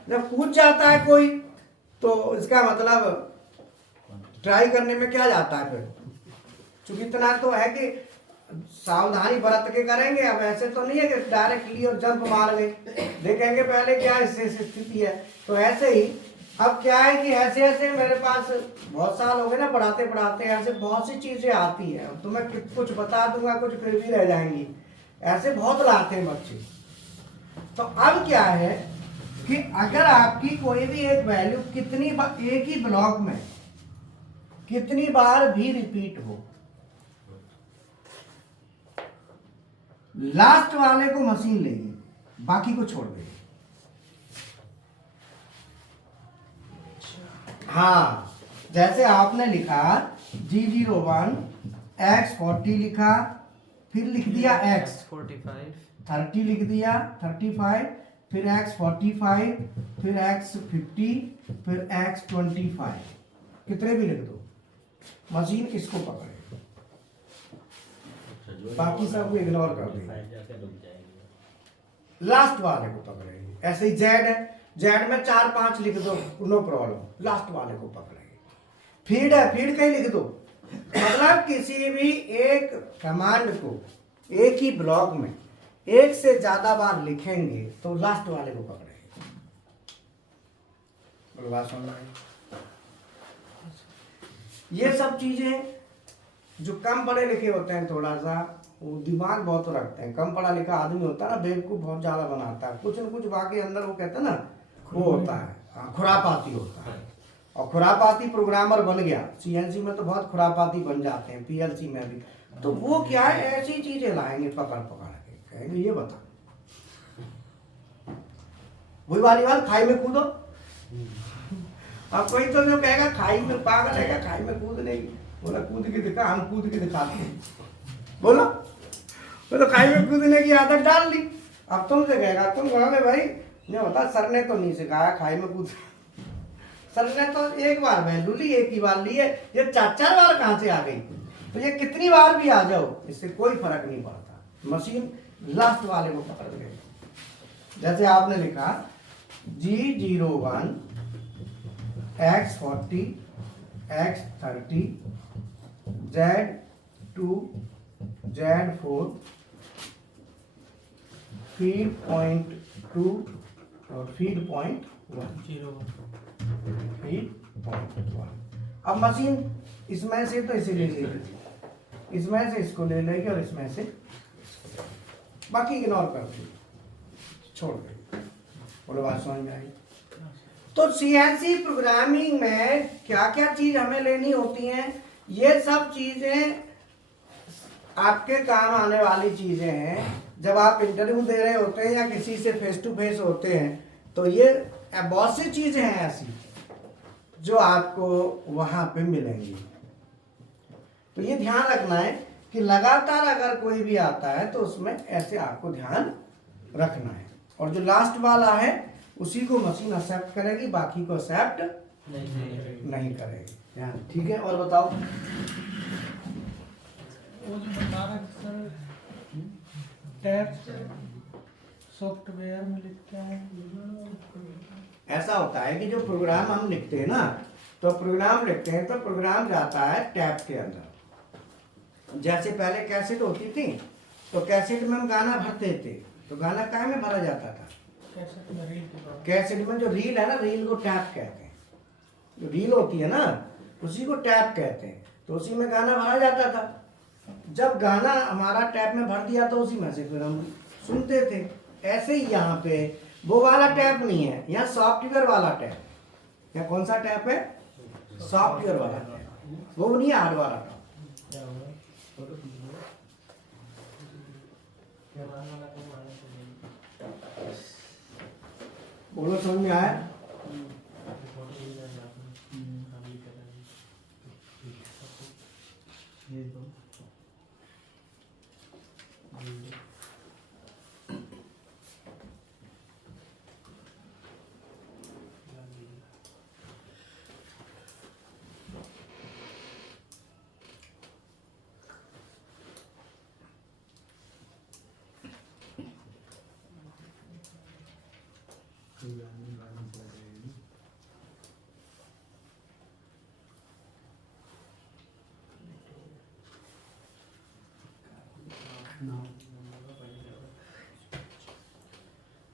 जब कूद जाता है कोई तो इसका मतलब ट्राई करने में क्या जाता है फिर, क्योंकि इतना तो है कि सावधानी बरत के करेंगे। अब ऐसे तो नहीं है कि डायरेक्टली और जंप मार गए, देखेंगे पहले क्या स्थिति है। तो ऐसे ही अब क्या है कि ऐसे ऐसे मेरे पास बहुत साल हो गए ना पढ़ाते पढ़ाते, ऐसे बहुत सी चीज़ें आती हैं। तो मैं कुछ बता दूंगा, कुछ फिर भी रह जाएंगी, ऐसे बहुत लाते हैं बच्चे। तो अब क्या है कि अगर आपकी कोई भी एक वैल्यू कितनी बार एक ही ब्लॉक में कितनी बार भी रिपीट हो, लास्ट वाले को मशीन लेगी, बाकी को छोड़ देगी। हाँ, जैसे आपने लिखा G01 X 40 लिखा, फिर लिख दिया X 45, 30 लिख दिया 35, फिर X 45, फिर X 50, फिर X 25, कितने भी लिख दो, मशीन इसको पकड़े, बाकी सब इग्नोर कर देंगे, लास्ट वाले को पकड़ेगी। ऐसे ही जेड है, जेड में 4-5 लिख दो, नो प्रॉब्लम, लास्ट वाले को पकड़ेगी। फीड है, फीड कहीं लिख दो, मतलब किसी भी एक कमांड को एक ही ब्लॉक में एक से ज्यादा बार लिखेंगे तो लास्ट वाले को पकड़ेगी। बात समझ में आई? ये सब चीजें जो कम पढ़े लिखे होते हैं, थोड़ा सा वो दिमाग बहुत रखते हैं, कम पढ़ा लिखा आदमी होता है ना, बेवकूफ बहुत ज्यादा बनाता है, कुछ न कुछ बाकी अंदर वो कहते हैं ना, वो होता है खुरापाती होता है। और खुरापाती प्रोग्रामर बन गया, CNC में तो बहुत खुरापाती बन जाते हैं, PLC में भी। तो वो क्या है, ऐसी चीजें लाएंगे पकड़ पकड़ के, कहेंगे ये बता, वही वाली बात, खाई में कूदो। अब कोई तो जो कहेगा खाई में, पागल है, खाई में कूदने की, बोला कूद के दिखा, हम कूद के दिखाते हैं, बोलो। तो खाई में कूदने की आदत डाल ली। अब तुमसे कहेगा, तुम कहोगे भाई ये बता, सर ने तो नहीं सिखाया खाई में कूद, सर ने तो एक बार वैल्यू ली, एक ही बार ली है, ये 4-4 बार कहाँ से आ गई? तो ये कितनी बार भी आ जाओ, इससे कोई फर्क नहीं पड़ता, मशीन लास्ट वाले को पकड़ गई। जैसे आपने लिखा G01 X 40 X 30 Z2 Z4 feed point 2 और फीड पॉइंट 1, फीड पॉइंट 1। अब मशीन इसमें से तो इसे ले लेगी, इसमें से इसको ले लेगी और इसमें से बाकी इग्नोर कर देगी, छोड़ देगी। बोलो बात समझ में आई? तो CNC प्रोग्रामिंग में क्या क्या चीज हमें लेनी होती हैं, ये सब चीजें आपके काम आने वाली चीजें हैं। जब आप इंटरव्यू दे रहे होते हैं या किसी से फेस टू फेस होते हैं, तो ये बहुत सी चीजें हैं ऐसी जो आपको वहां पे मिलेंगी। तो ये ध्यान रखना है कि लगातार अगर कोई भी आता है तो उसमें ऐसे आपको ध्यान रखना है, और जो लास्ट वाला है उसी को मशीन एक्सेप्ट करेगी, बाकी को एक्सेप्ट नहीं करेगी। ठीक है, और बताओ। वो जो बता रहे थे सर, टैब सॉफ्टवेयर में लिखते हैं। ऐसा होता है कि जो प्रोग्राम हम लिखते हैं ना, तो प्रोग्राम लिखते हैं तो प्रोग्राम जाता है टैब के अंदर। जैसे पहले कैसेट होती थी, तो कैसेट में हम गाना भरते थे, तो गाना काय में भरा जाता था? कैसेट में रील के बाद कैसेट में जो रील है ना, रील को टैब कहते हैं। जो रील होती है ना, उसी को टैब कहते हैं। तो उसी में गाना भरा जाता था। जब गाना हमारा टैब में भर दिया तो उसी में से फिर हम सुनते थे। ऐसे ही यहाँ पे वो वाला टैब नहीं है, यहाँ सॉफ्टवेयर वाला टैब। यहाँ कौन सा टैब है? सॉफ्टवेयर वाला टैब, वो नहीं हार्ड वाला टैब। बोलो, समझ में आया?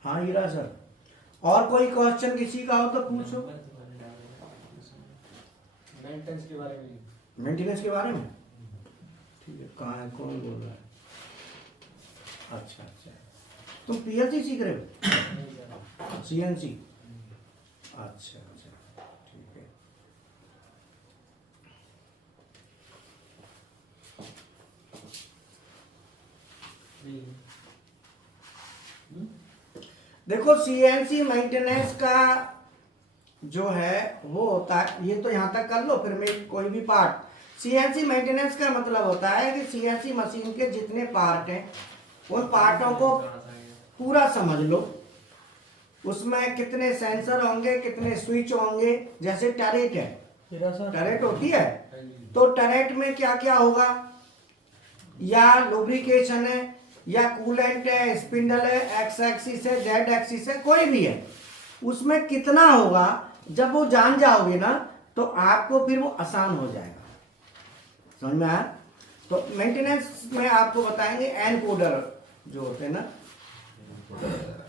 हाँ हीरा सर, और कोई क्वेश्चन किसी का हो तो पूछो। मेंटेनेंस के बारे में। मेंटेनेंस के बारे में? ठीक है, कहाँ है, कौन बोल रहा है? अच्छा अच्छा, तुम पीएलसी सीख रहे हो? सीएनसी? अच्छा अच्छा, ठीक है। देखो, सीएनसी मेंटेनेंस का जो है वो होता है, ये तो यहाँ तक कर लो, फिर मैं कोई भी पार्ट। सीएनसी मेंटेनेंस का मतलब होता है कि सीएनसी मशीन के जितने पार्ट हैं, उन पार्टों को पूरा समझ लो। उसमें कितने सेंसर होंगे, कितने स्विच होंगे। जैसे टरेट है, टरेट होती है, तो टरेट में क्या क्या होगा, या लुब्रिकेशन है, या कूलेंट है, स्पिंडल है, एक्स एक्सिस है, जेड एक्सिस है, कोई भी है, उसमें कितना होगा, जब वो जान जाओगे ना तो आपको फिर वो आसान हो जाएगा। समझ में आया? तो मेंटेनेंस में आपको बताएंगे एनकोडर जो होते हैं ना,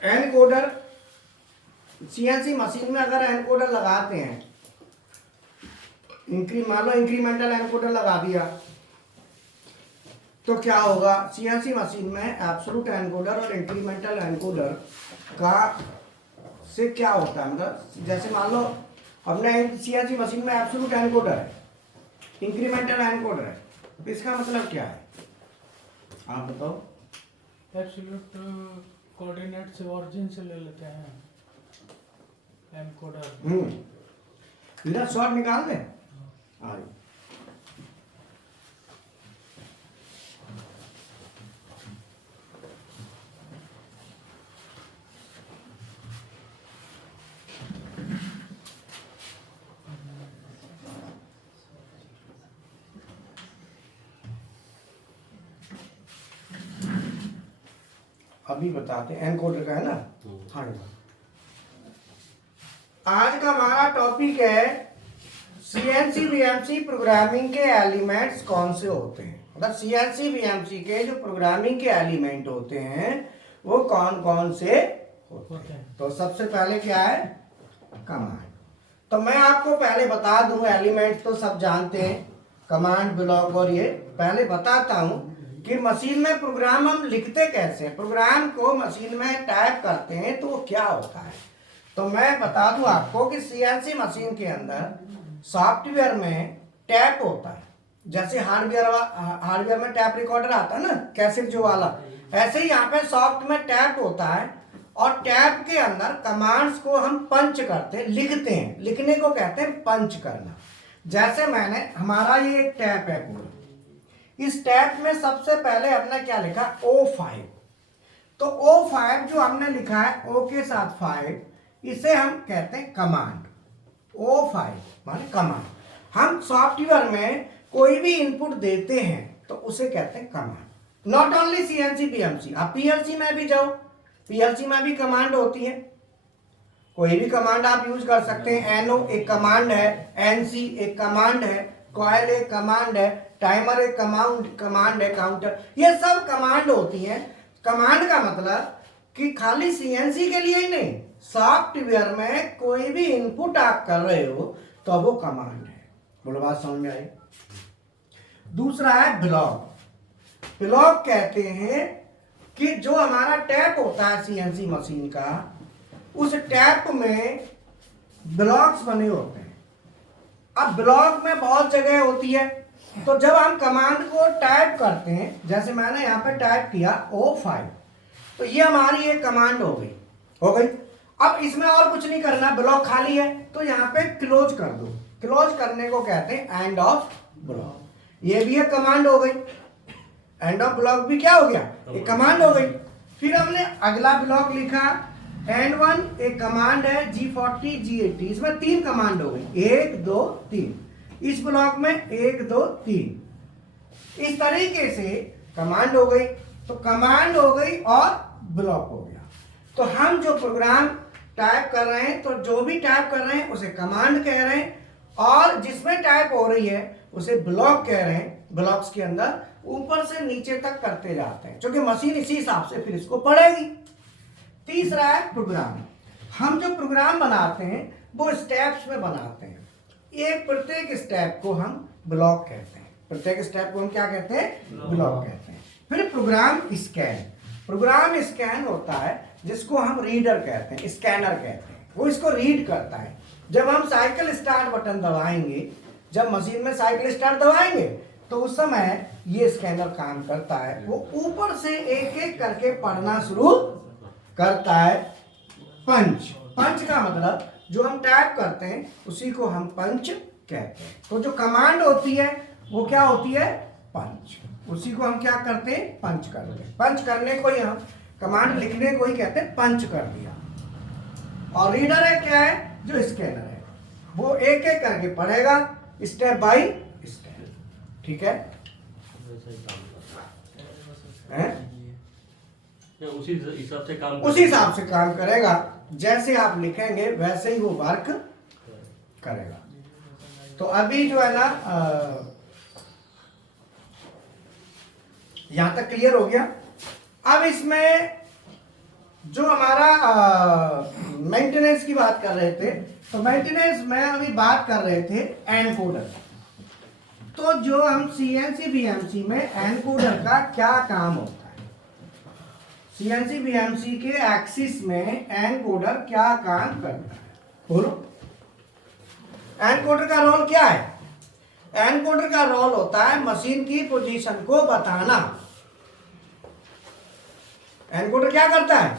एनकोडर सीएनसी मशीन में अगर एनकोडर लगाते हैं, मान लो इंक्रीमेंटल एनकोडर लगा दिया, तो क्या होगा, सीएनसी मशीन में एब्सोल्यूट एनकोडर और इंक्रीमेंटल एनकोडर का से क्या होता है, मतलब जैसे मान लो हमने सीएनसी मशीन में एब्सोल्यूट एनकोडर है, इंक्रीमेंटल एनकोडर है, तो इसका मतलब क्या है, आप बताओ। एब्सोल्यूट कोऑर्डिनेट से ओरिजिन से ले लेते हैं एनकोडर। इधर शॉर्ट निकाल दें। हाँ, अभी बताते हैं, एनकोडर का है ना। हाँ, आज का हमारा टॉपिक है सीएनसी वीएमसी प्रोग्रामिंग के एलिमेंट्स कौन से होते हैं। मतलब सीएनसी वीएमसी के जो प्रोग्रामिंग के एलिमेंट होते हैं वो कौन कौन से होते हैं। तो सबसे पहले क्या है, कमांड। तो मैं आपको पहले बता दूं, एलिमेंट तो सब जानते हैं, कमांड, ब्लॉक, और ये पहले बताता हूं कि मशीन में प्रोग्राम हम लिखते कैसे हैं। प्रोग्राम को मशीन में टाइप करते हैं तो वो क्या होता है। तो मैं बता दूं आपको कि सीएनसी मशीन के अंदर सॉफ्टवेयर में टैप होता है। जैसे हार्डवेयर में टैप रिकॉर्डर आता है ना, कैसेट जो वाला, ऐसे ही यहाँ पे सॉफ्ट में टैप होता है। और टैप के अंदर कमांड्स को हम पंच करते हैं, लिखते हैं। लिखने को कहते हैं पंच करना। जैसे मैंने, हमारा ये एक टैप है पूरा, इस टैप में सबसे पहले हमने क्या लिखा, O5। तो O5 जो हमने लिखा है, O के साथ 5, इसे हम कहते हैं कमांड। O5 माने कमांड। हम सॉफ्टवेयर में कोई भी इनपुट देते हैं तो उसे कहते हैं command. Not only CNC BMC, आप पीएलसी में भी जाओ, पीएलसी में भी कमांड होती है। कोई भी कमांड आप यूज कर सकते हैं। एनओ एक कमांड है, एनसी एक कमांड है, कॉइल एक कमांड है, टाइमर एक कमांड है, काउंटर, ये सब कमांड होती हैं। कमांड का मतलब कि खाली सीएनसी के लिए ही नहीं, सॉफ्टवेयर में कोई भी इनपुट आप कर रहे हो तो वो कमांड है। बोलो बात समझ में आई। दूसरा है ब्लॉक। ब्लॉक कहते हैं कि जो हमारा टैप होता है सीएनसी मशीन का, उस टैप में ब्लॉक्स बने होते हैं। अब ब्लॉक में बहुत जगह होती है, तो जब हम कमांड को टाइप करते हैं, जैसे मैंने यहाँ पे टाइप किया O5, तो ये हमारी एक कमांड हो गई। अब इसमें और कुछ नहीं करना, ब्लॉक खाली है तो यहाँ पे क्लोज कर दो। क्लोज करने को कहते हैं एंड ऑफ ब्लॉक। ये भी एक कमांड हो गई। एंड ऑफ ब्लॉक भी क्या हो गया, एक कमांड हो गई। फिर हमने अगला ब्लॉक लिखा N1, एक कमांड है G40 G80, इसमें 3 कमांड हो गई, 1 2 3। इस ब्लॉक में 1 2 3, इस तरीके से कमांड हो गई। तो कमांड हो गई और ब्लॉक हो गया। तो हम जो प्रोग्राम टाइप कर रहे हैं, तो जो भी टाइप कर रहे हैं उसे कमांड कह रहे हैं, और जिसमें टाइप हो रही है उसे ब्लॉक कह रहे हैं। ब्लॉक्स के अंदर ऊपर से नीचे तक करते जाते हैं, क्योंकि मशीन इसी हिसाब से फिर इसको पढ़ेगी। तीसरा है प्रोग्राम। हम जो प्रोग्राम बनाते हैं वो स्टेप्स में बनाते हैं। एक प्रत्येक स्टेप को हम ब्लॉक कहते हैं। प्रत्येक स्टेप को हम क्या कहते हैं, ब्लॉक कहते हैं। फिर प्रोग्राम स्कैन। प्रोग्राम स्कैन होता है जिसको हम रीडर कहते हैं, स्कैनर कहते हैं। वो इसको रीड करता है। जब हम साइकिल स्टार्ट बटन दबाएंगे, जब मशीन में साइकिल स्टार्ट दबाएंगे, तो उस समय ये स्कैनर काम करता है। वो ऊपर से एक एक करके पढ़ना शुरू करता है। पंच। पंच का मतलब जो हम टाइप करते हैं उसी को हम पंच कहते हैं। तो जो कमांड होती है वो क्या होती है, पंच। उसी को हम क्या करते हैं, पंच करते हैं। पंच करने को ही हम, कमांड लिखने को ही कहते हैं पंच कर दिया। और रीडर है क्या है, जो स्कैनर है, वो एक एक करके पढ़ेगा स्टेप बाय स्टेप। ठीक है, उसी हिसाब से काम उसी हिसाब से काम करेगा। जैसे आप लिखेंगे वैसे ही वो वर्क करेगा। तो अभी जो है ना, यहां तक क्लियर हो गया। अब इसमें जो हमारा मेंटेनेंस की बात कर रहे थे, तो मेंटेनेंस में अभी बात कर रहे थे एनकोडर। तो जो हम सीएनसी बीएमसी में एनकोडर का क्या काम होता है, सीएनसी बीएमसी के एक्सिस में एनकोडर क्या काम करता है, बोलो। एनकोडर का रोल क्या है? एनकोडर का रोल होता है मशीन की पोजीशन को बताना। एनकोडर क्या करता है?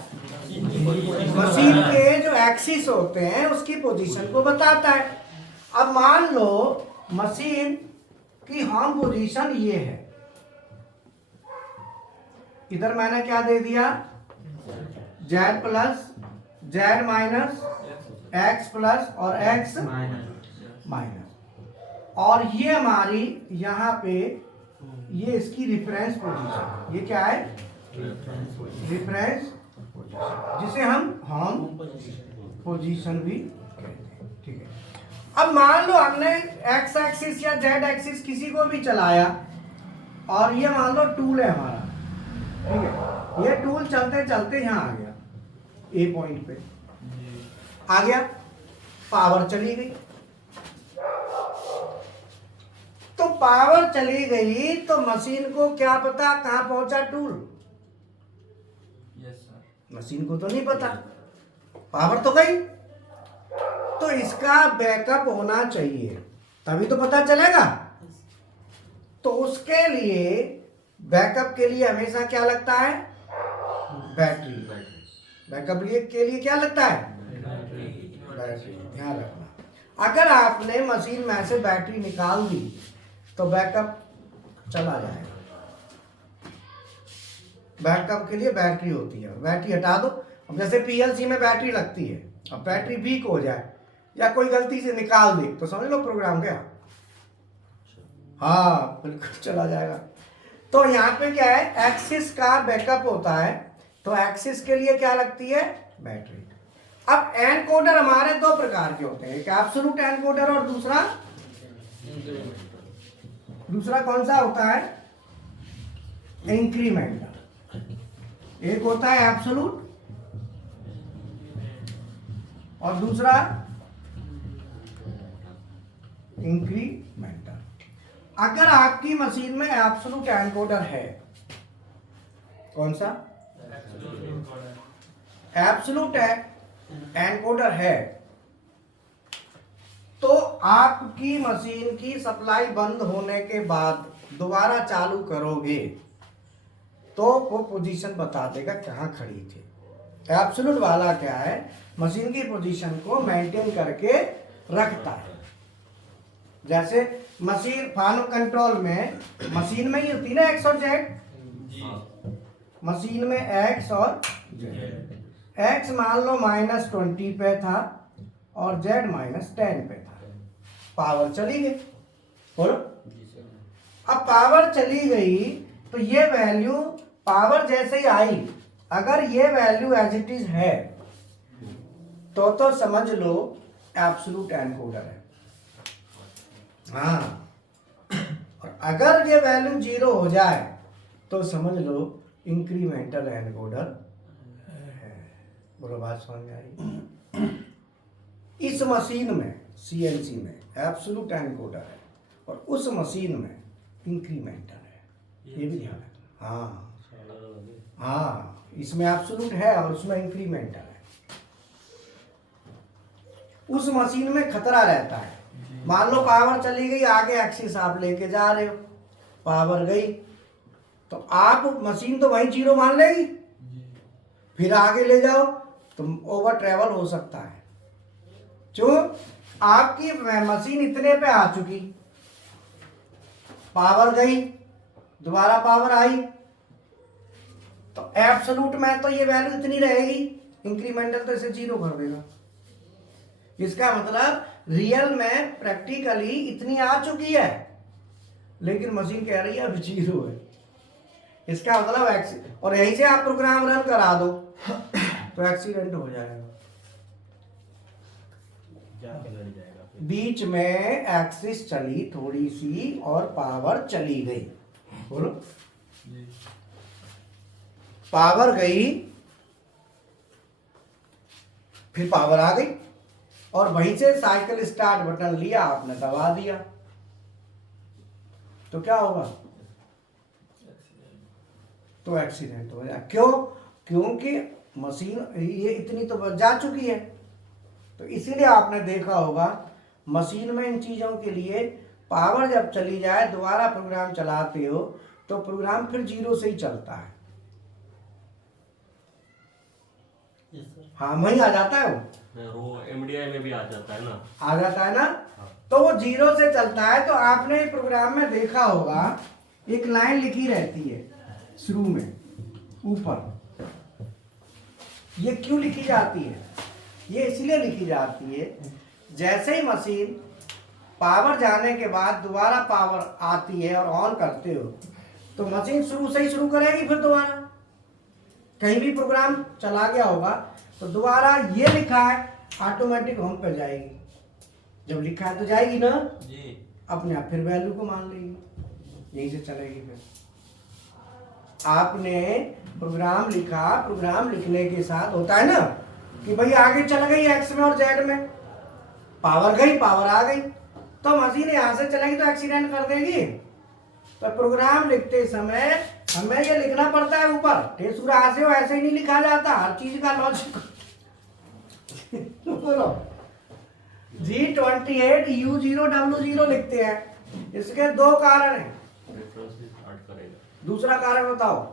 मशीन के जो एक्सिस होते हैं उसकी पोजीशन को बताता है। अब मान लो मशीन की होम पोजीशन ये है, इधर मैंने क्या दे दिया, Z plus Z minus X plus और X माइनस, और ये हमारी यहाँ पे ये इसकी रिफरेंस पोजीशन, ये क्या है, रिफरेंस पोजीशन, जिसे हम होम पोजीशन भी कहते हैं। ठीक है, अब मान लो हमने X एक्सिस या Z एक्सिस किसी को भी चलाया, और ये मान लो टूल है हमारा, ठीक है, ये टूल चलते चलते यहाँ आ गया, ए पॉइंट पे आ गया, पावर चली गई। तो पावर चली गई तो मशीन को क्या पता कहां पहुंचा टूल? Yes sir. मशीन को तो नहीं पता, पावर तो गई। तो इसका बैकअप होना चाहिए, तभी तो पता चलेगा। तो उसके लिए, बैकअप के लिए हमेशा क्या लगता है, बैटरी। बैकअप के लिए क्या लगता है, बैटरी। ध्यान रखना, अगर आपने मशीन में से बैटरी निकाल दी तो बैकअप चला जाएगा। बैकअप के लिए बैटरी होती है, बैटरी हटा दो। अब जैसे पीएलसी में बैटरी लगती है, अब बैटरी वीक हो जाए या कोई गलती से निकाल दे तो समझ लो प्रोग्राम गया। हाँ बिल्कुल चला जाएगा। तो यहाँ पे क्या है, एक्सिस का बैकअप होता है, तो एक्सिस के लिए क्या लगती है, बैटरी। अब एनकोडर हमारे दो प्रकार के होते हैं, एक एब्सोल्यूट एनकोडर और दूसरा कौन सा होता है, इंक्रीमेंटल। एक होता है एब्सोल्यूट और दूसरा इंक्रीमेंटल। अगर आपकी मशीन में एब्सोल्यूट एनकोडर है, कौन सा, एब्सोल्यूट एनकोडर है, तो आपकी मशीन की सप्लाई बंद होने के बाद दोबारा चालू करोगे तो वो पोजीशन बता देगा कहाँ खड़ी थी। एब्सोल्यूट वाला क्या है, मशीन की पोजीशन को मेंटेन करके रखता है। जैसे मशीन फानो कंट्रोल में मशीन में ही होती ना एक्स और जेड, मशीन में एक्स और जेड। एक्स मान लो -20 पे था और जेड -10 पे था, पावर चली गई, बोलो। अब पावर चली गई तो ये वैल्यू, पावर जैसे ही आई, अगर ये वैल्यू एज इट इज है तो समझ लो एब्सोल्यूट एनकोडर है। हाँ, और अगर ये वैल्यू 0 हो जाए तो समझ लो इंक्रीमेंटल एनकोडर है। बोलो, बात समझ में आई। इस मशीन में, सीएनसी में एब्सोल्यूट एनकोडर है और उस मशीन में इंक्रीमेंटल है, ये भी ध्यान रखना। हाँ, इसमें एब्सोल्यूट है और उसमें इंक्रीमेंटल है। उस मशीन में खतरा रहता है, मान लो पावर चली गई, आगे एक्सिस आप लेके जा रहे हो, पावर गई तो आप मशीन तो वहीं 0 मान लेगी, फिर आगे ले जाओ तो ओवर ट्रेवल हो सकता है। क्यों, आपकी मशीन इतने पे आ चुकी, पावर गई, दोबारा पावर आई, तो एब्सोल्यूट में तो ये वैल्यू इतनी रहेगी, इंक्रीमेंटल तो इसे 0 कर देगा। इसका मतलब रियल में प्रैक्टिकली इतनी आ चुकी है, लेकिन मशीन कह रही है अब 0 है। इसका मतलब और यहीं से आप प्रोग्राम रन करा दो तो एक्सीडेंट हो जाएगा। बीच में एक्सिस चली थोड़ी सी और पावर चली गई, बोलो, पावर गई, फिर पावर आ गई और वहीं से साइकिल स्टार्ट बटन लिया आपने, दबा दिया, तो क्या होगा, तो एक्सीडेंट हो जाए। क्यों, क्योंकि मशीन ये इतनी तो जा चुकी है। तो इसीलिए आपने देखा होगा मशीन में इन चीज़ों के लिए पावर जब चली जाए, दोबारा प्रोग्राम चलाते हो तो प्रोग्राम फिर 0 से ही चलता है। हाँ, वहीं आ जाता है वो एमडीआई में भी आ जाता है ना, आ जाता है ना, तो वो 0 से चलता है। तो आपने प्रोग्राम में देखा होगा एक लाइन लिखी रहती है शुरू में ऊपर, ये क्यों लिखी जाती है, ये इसलिए लिखी जाती है, जैसे ही मशीन पावर जाने के बाद दोबारा पावर आती है और ऑन करते हो तो मशीन शुरू से ही शुरू करेगी, फिर दोबारा कहीं भी प्रोग्राम चला गया होगा तो दोबारा ये लिखा है ऑटोमेटिक होम पर जाएगी। जब लिखा है तो जाएगी ना जी, अपने आप फिर वैल्यू को मान लेगी, यहीं से चलेगी। फिर आपने प्रोग्राम लिखा, प्रोग्राम लिखने के साथ होता है ना कि भाई आगे चल गई एक्स में और जेड में, पावर गई, पावर आ गई, तो मशीन यहाँ से चलेगी तो एक्सीडेंट कर देगी। तो प्रोग्राम लिखते समय हमें ये लिखना पड़ता है ऊपर, टेसुरा ऐसे हो ऐसे ही नहीं लिखा जाता, हर चीज का लॉजिक। बोलो, G28 U0 W0 लिखते हैं, इसके 2 कारण हैं। दूसरा कारण बताओ।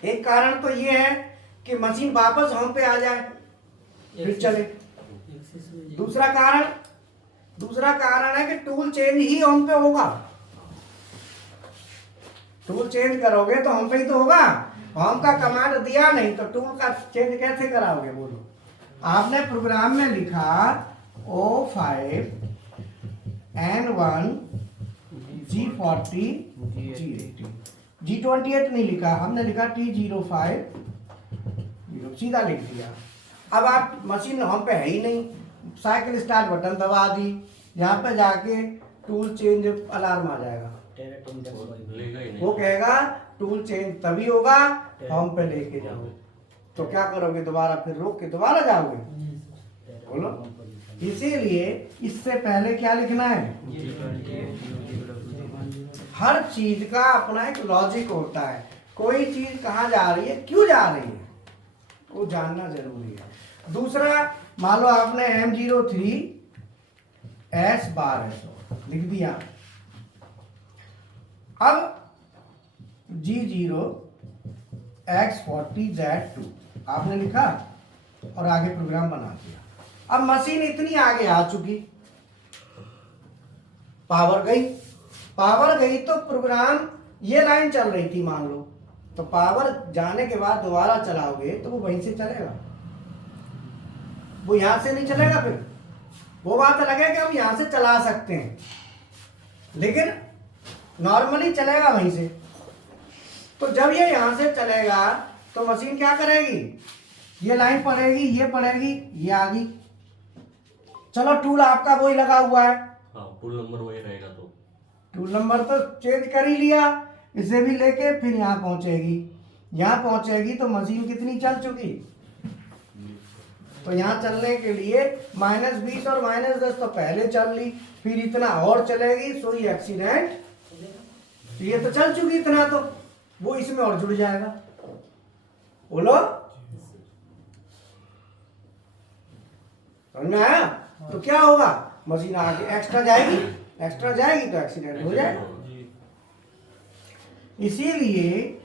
एक कारण तो ये है कि मशीन वापस होम पे आ जाए फिर चले। दूसरा कारण है कि टूल चेंज ही होम पे होगा। टूल चेंज करोगे तो होम पे ही तो होगा, होम का कमांड दिया नहीं तो टूल का चेंज कैसे कराओगे, बोलो। आपने प्रोग्राम में लिखा O5 N1 G40 G80 G28 नहीं लिखा, हमने लिखा T05 सीधा लिख दिया। अब आप मशीन हम पे है ही नहीं, साइकिल स्टार्ट बटन दबा दी, यहाँ पे जाके टूल चेंज अलार्म आ जाएगा, लेगा ही नहीं। वो कहेगा टूल चेंज तभी होगा हम पे लेके जाओ। तो क्या करोगे, दोबारा फिर रोक के दोबारा जाओगे? बोलो। इसीलिए इससे पहले क्या लिखना है? हर चीज का अपना एक लॉजिक होता है। कोई चीज कहाँ जा रही है, क्यों जा रही है, वो जानना जरूरी है। दूसरा, मान लो आपने M03 S12 लिख दिया, अब G0 X40 Z2 आपने लिखा और आगे प्रोग्राम बना दिया। अब मशीन इतनी आगे आ चुकी, पावर गई तो प्रोग्राम, ये लाइन चल रही थी मान लो, तो पावर जाने के बाद दोबारा चलाओगे तो वो वहीं से चलेगा, वो यहां से नहीं चलेगा। फिर वो बात अलग है कि हम यहां से चला सकते हैं, लेकिन नॉर्मली चलेगा वहीं से। तो जब ये यहां से चलेगा तो मशीन क्या करेगी, ये लाइन पड़ेगी, ये पड़ेगी, ये आ गई। चलो टूल आपका वही लगा हुआ है, हाँ, टूल नंबर वही रहेगा। तो टूल नंबर तो चेंज कर ही लिया, इसे भी लेके फिर यहाँ पहुंचेगी। यहाँ पहुंचेगी तो मशीन कितनी चल चुकी, तो यहाँ चलने के लिए -20 और -10 तो पहले चल ली, फिर इतना और चलेगी, सो ये एक्सीडेंट, ये तो चल चुकी इतना, तो वो इसमें और जुड़ जाएगा। बोलो, समझ में आया? तो क्या होगा, मशीन आगे एक्स्ट्रा जाएगी तो एक्सीडेंट हो जाएगा। इसीलिए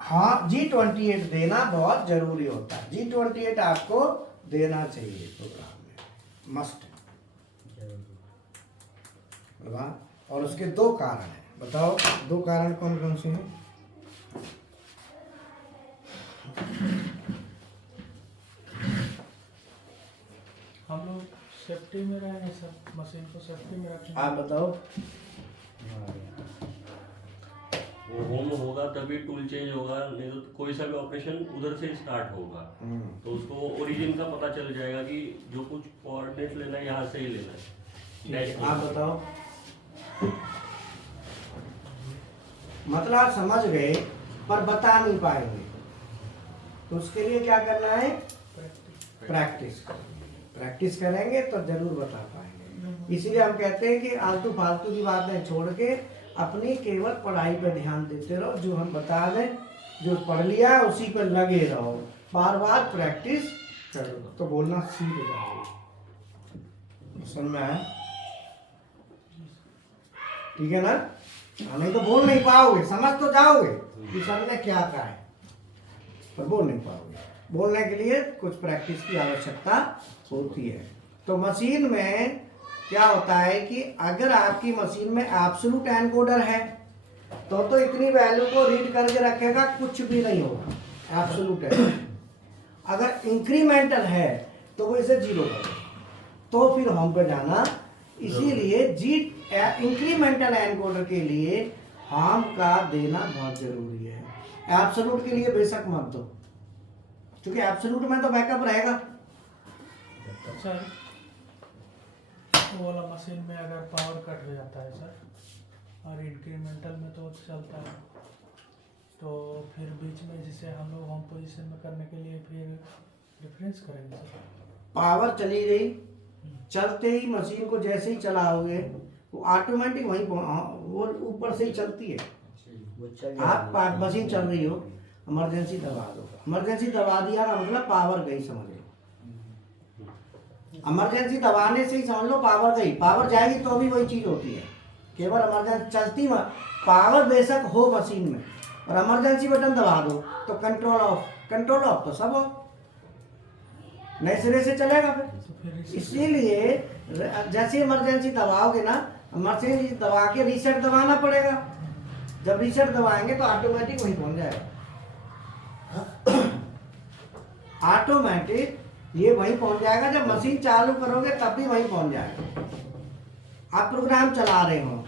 हाँ, G28 देना बहुत जरूरी होता है। G28 आपको देना चाहिए प्रोग्राम में, मस्ट। और उसके दो कारण हैं, बताओ दो कारण कौन कौन से हैं? हम लोग सेफ्टी में रहेंगे सर, मशीन को सेफ्टी में रखेंगे। आप बताओ। वो होम होगा तभी टूल चेंज होगा, नहीं तो कोई सा भी ऑपरेशन उधर से स्टार्ट होगा। तो उसको ओरिजिन का पता चल जाएगा कि जो कुछ कोऑर्डिनेट लेना है यहाँ से ही लेना है। आप बताओ। मतलब आप समझ गए पर बता नहीं पाएंगे, तो उसके लिए क्या करना है? प्रैक्टिस करेंगे तो जरूर बता पाएंगे। इसीलिए हम कहते हैं कि आलतू फालतू की बातें छोड़ के अपनी केवल पढ़ाई पर ध्यान देते रहो। जो हम बता दें, जो पढ़ लिया उसी पर लगे रहो, बार बार प्रैक्टिस करो तो बोलना सीख जाओगे। समझ में आया? ठीक है ना? नहीं तो बोल नहीं पाओगे, समझ तो जाओगे कि सर ने क्या कहा है, पर बोल नहीं पाओगे। बोलने के लिए कुछ प्रैक्टिस की आवश्यकता होती है। तो मशीन में क्या होता है कि अगर आपकी मशीन में एब्सोल्यूट एनकोडर है तो इतनी वैल्यू को रीड करके रखेगा, कुछ भी नहीं होगा, एब्सोल्यूट है। अगर इंक्रीमेंटल है तो वो इसे 0 करेगा, तो फिर होम पे जाना। इसीलिए इंक्रीमेंटल एनकोडर के लिए होम का देना बहुत जरूरी है। एब्सोल्यूट के लिए बेशक मत दो, क्योंकि एब्सोल्यूट में तो बैकअप रहेगा। सर वो वाला मशीन में अगर पावर कट हो जाता है सर, और इंक्रीमेंटल में तो चलता है, तो फिर बीच में जिसे हम लोग होम पोजीशन में करने के लिए फिर रेफरेंस करेंगे सर। पावर चली गई, चलते ही मशीन को जैसे ही चलाओगे वो ऑटोमेटिक वहीं वो ऊपर से ही चलती है। आप मशीन चल रही हो, इमरजेंसी दबा दो, इमरजेंसी दबा दिया का मतलब पावर गई, समझ लो। इमरजेंसी दबाने से ही समझ लो पावर गई। पावर जाएगी तो भी वही चीज होती है, केवल इमरजेंसी चलती में पावर बेशक हो मशीन में, और इमरजेंसी बटन दबा दो तो कंट्रोल ऑफ तो सब ऑफ, नए सिरे से चलेगा फिर। इसीलिए जैसे इमरजेंसी दबाओगे ना, इमरजेंसी दबा के रीसेट दबाना पड़ेगा। जब रीसेट दबाएंगे तो ऑटोमेटिक वहीं पहुंच जाएगा, ऑटोमेटिक ये वहीं पहुंच जाएगा। जब मशीन चालू करोगे तब भी वहीं पहुंच जाएगा। आप प्रोग्राम चला रहे हो,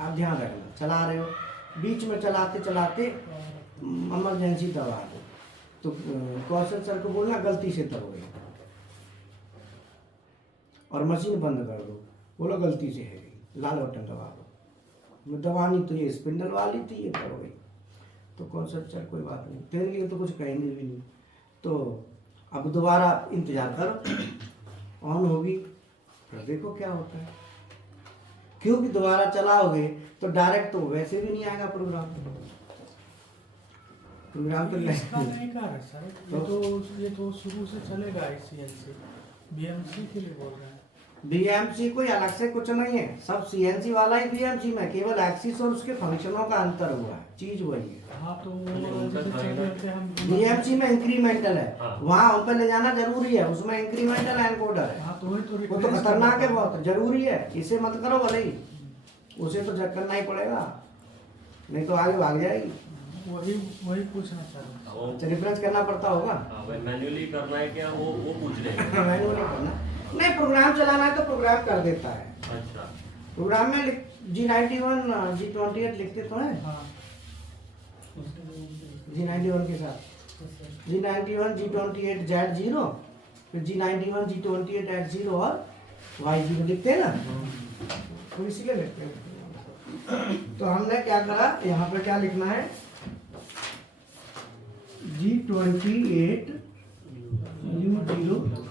आप ध्यान रखना, चला रहे हो, बीच में चलाते चलाते इमरजेंसी दबा दो, तो कौशल सर को बोलना गलती से दबोगे और मशीन बंद कर दो, बोलो गलती से है, लाल बटन दबा दो, दबानी तो ये स्पिंडल वाली थी, ये कर गई, तो कौशल सर कोई बात नहीं, तेरे लिए तो कुछ कहेंगे भी नहीं। तो अब दोबारा इंतजार करो, ऑन होगी, फिर देखो क्या होता है, क्योंकि दोबारा चलाओगे तो डायरेक्ट तो वैसे भी नहीं आएगा प्रोग्राम तो इसका नहीं कर रहे सर, ये तो शुरू से चलेगा CNC, BMC के लिए बोल रहे हैं। बीएमसी कोई अलग से कुछ नहीं है, सब सीएनसी वाला ही बीएमसी में, केवल एक्सिस और उसके फंक्शनों का अंतर हुआ है, चीज वही है। हाँ तो जैसे चल रहे थे हम, बीएमसी में इंक्रीमेंटल है, हाँ। वहाँ हम पे ले जाना जरूरी है, उसमें इंक्रीमेंटल एनकोडर है, हाँ तो वही तो वो तो खतरनाक है बहुत, जरूरी है, इसे मत करो भले ही, उसे तो जग करना ही पड़ेगा, नहीं तो आगे भाग जाएगी, वही पूछना चाह रहे हैं। रेफरेंस करना पड़ता होगा। मैन्युअली करना है क्या, वो पूछ रहे हैं। मैनुअली करना नहीं, प्रोग्राम चलाना है तो प्रोग्राम कर देता है, अच्छा, प्रोग्राम में G91 G28 लिखते तो है, हाँ G91 के साथ G91 G28 Z0, फिर G91 G28 X0 और Y0 लिखते हैं ना, तो इसीलिए लिखते हैं। तो हमने क्या करा, यहाँ पे क्या लिखना है, G28 U0।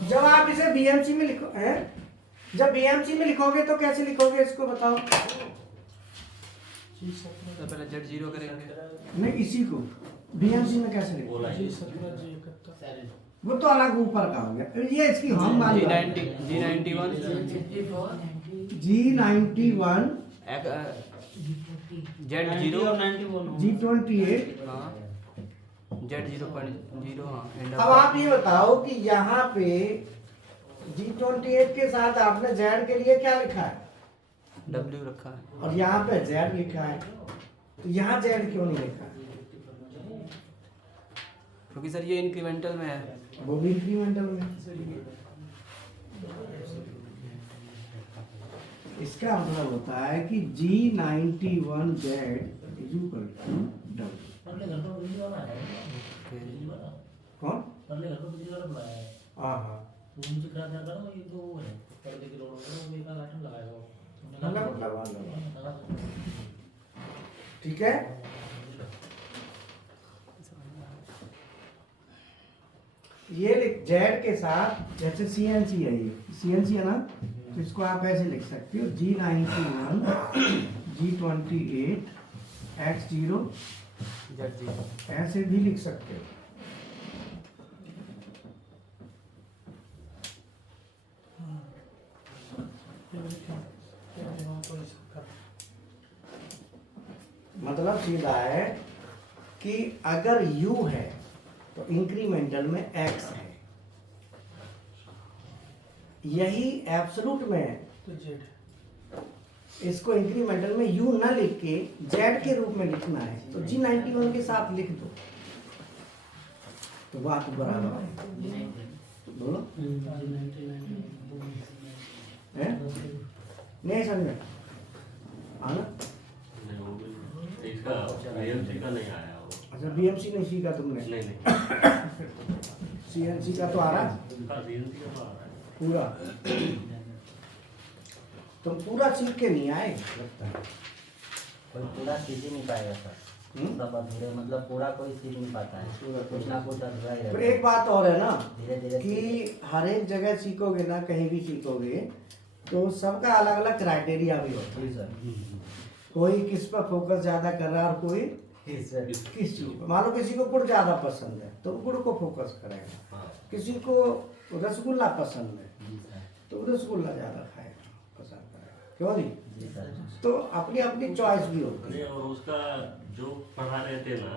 जब आप इसे बीएमसी में लिखो है, जब बीएमसी में लिखोगे तो कैसे लिखोगे इसको बताओ, तो पहले Z0 करेंगे, नहीं इसी को बीएमसी में कैसे लिखो, बोला है। G17 G71 वो तो अलग ऊपर का हो गया, ये इसकी हम वाली G91 G91 Z0 G28। हाँ Z0.0 हाँ end अब आप ये बताओ कि यहाँ पे G28 के साथ आपने Z के लिए क्या लिखा है, W रखा है, और यहाँ पे Z लिखा है, तो यहाँ Z क्यों नहीं लिखा है, क्योंकि सर ये इंक्रीमेंटल में है। वो भी इंक्रीमेंटल में। इसका मतलब होता है कि G91Z कौन, हाँ हाँ लगा, ठीक है। ये जेड के साथ जैसे सीएनसी है, ये सीएनसी है ना, तो इसको आप ऐसे लिख सकते हो G91 G28 X0 Z0 ऐसे भी लिख सकते हो। मतलब सीधा है कि अगर U है तो इंक्रीमेंटल में X है, यही एब्सोल्यूट में है तो Z, इसको इंक्रीमेंटल में U न लिख के Z के रूप में लिखना है, तो G91 के साथ लिख दो, तो बात बराबर है। बोलो है? नहीं समझे आना, नहीं, वो भी- इसका BMC का नहीं आया वो। अच्छा बीएमसी नहीं सीखा तुमने, नहीं नहीं, सीएनसी का तो आ रहा है उसका CNC का तो आ रहा है। पूरा, तुम पूरा सीख के नहीं आए लगता है। कोई पूरा सीख ही नहीं पाएगा सर, सब अधूरे, मतलब पूरा कोई सीख नहीं पाता है, कुछ ना कुछ अधूरा ही फिर रहता एक बात और है ना धीरे धीरे कि हर एक जगह सीखोगे ना, कहीं भी सीखोगे तो सबका अलग अलग क्राइटेरिया भी होता है, सर। कोई किस पर फोकस ज्यादा कर रहा है और कोई सर किस चीज पर। मान लो किसी को गुड़ ज्यादा पसंद है तो गुड़ को फोकस करेगा, हाँ, किसी को रसगुल्ला पसंद है जी सर, तो रसगुल्ला ज्यादा खाएगा, पसंद करेगा, क्यों नहीं। जी सर, तो अपनी अपनी चॉइस भी होती नहीं, है। और उसका जो पढ़ा रहे थे ना,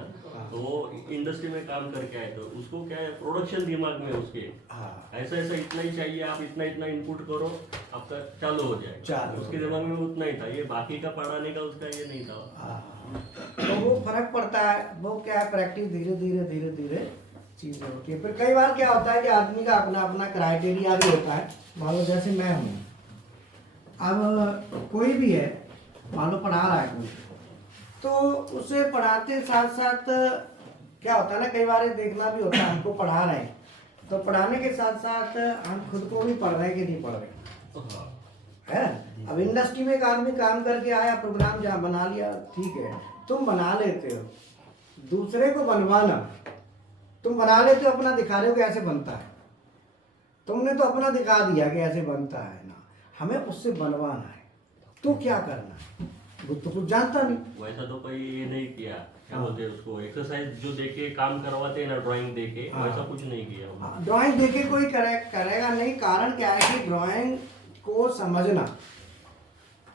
तो वो इंडस्ट्री में काम करके आए, तो उसको क्या है, प्रोडक्शन दिमाग में उसके हाँ ऐसा ऐसा इतना ही चाहिए, आप इतना इतना इनपुट करो, आपका चालू हो जाए। चालू हो उसके दिमाग में उतना ही था, ये बाकी का पढ़ाने का उसका ये नहीं था। हाँ। तो वो फर्क पड़ता है, वो क्या है, प्रैक्टिस धीरे धीरे धीरे धीरे चीजें होती है। फिर कई बार क्या होता है कि आदमी का अपना अपना क्राइटेरिया भी होता है। मान लो जैसे मैं हूँ, अब कोई भी है मान लो पढ़ा रहा है कोई, तो उसे पढ़ाते साथ साथ क्या होता है ना, कई बार देखना भी होता है, हमको पढ़ा रहे हैं तो पढ़ाने के साथ साथ हम खुद को भी पढ़ रहे हैं कि नहीं पढ़ रहे है। अब इंडस्ट्री में एक आदमी काम करके आया, प्रोग्राम जहाँ बना लिया, ठीक है तुम बना लेते हो, दूसरे को बनवाना, तुम बना लेते हो अपना दिखा रहे हो कि ऐसे बनता है, तुमने तो अपना दिखा दिया कि ऐसे बनता है ना, हमें उससे बनवाना है, तो क्या करना है, वो तो कुछ जानता नहीं। वैसा तो कोई ये नहीं किया, क्या बोलते हैं उसको, एक्सरसाइज जो देके काम करवाते हैं ना, ड्राइंग देके, वैसा कुछ नहीं किया। ड्राइंग देके कोई करेगा नहीं। कारण क्या है कि ड्राइंग को समझना,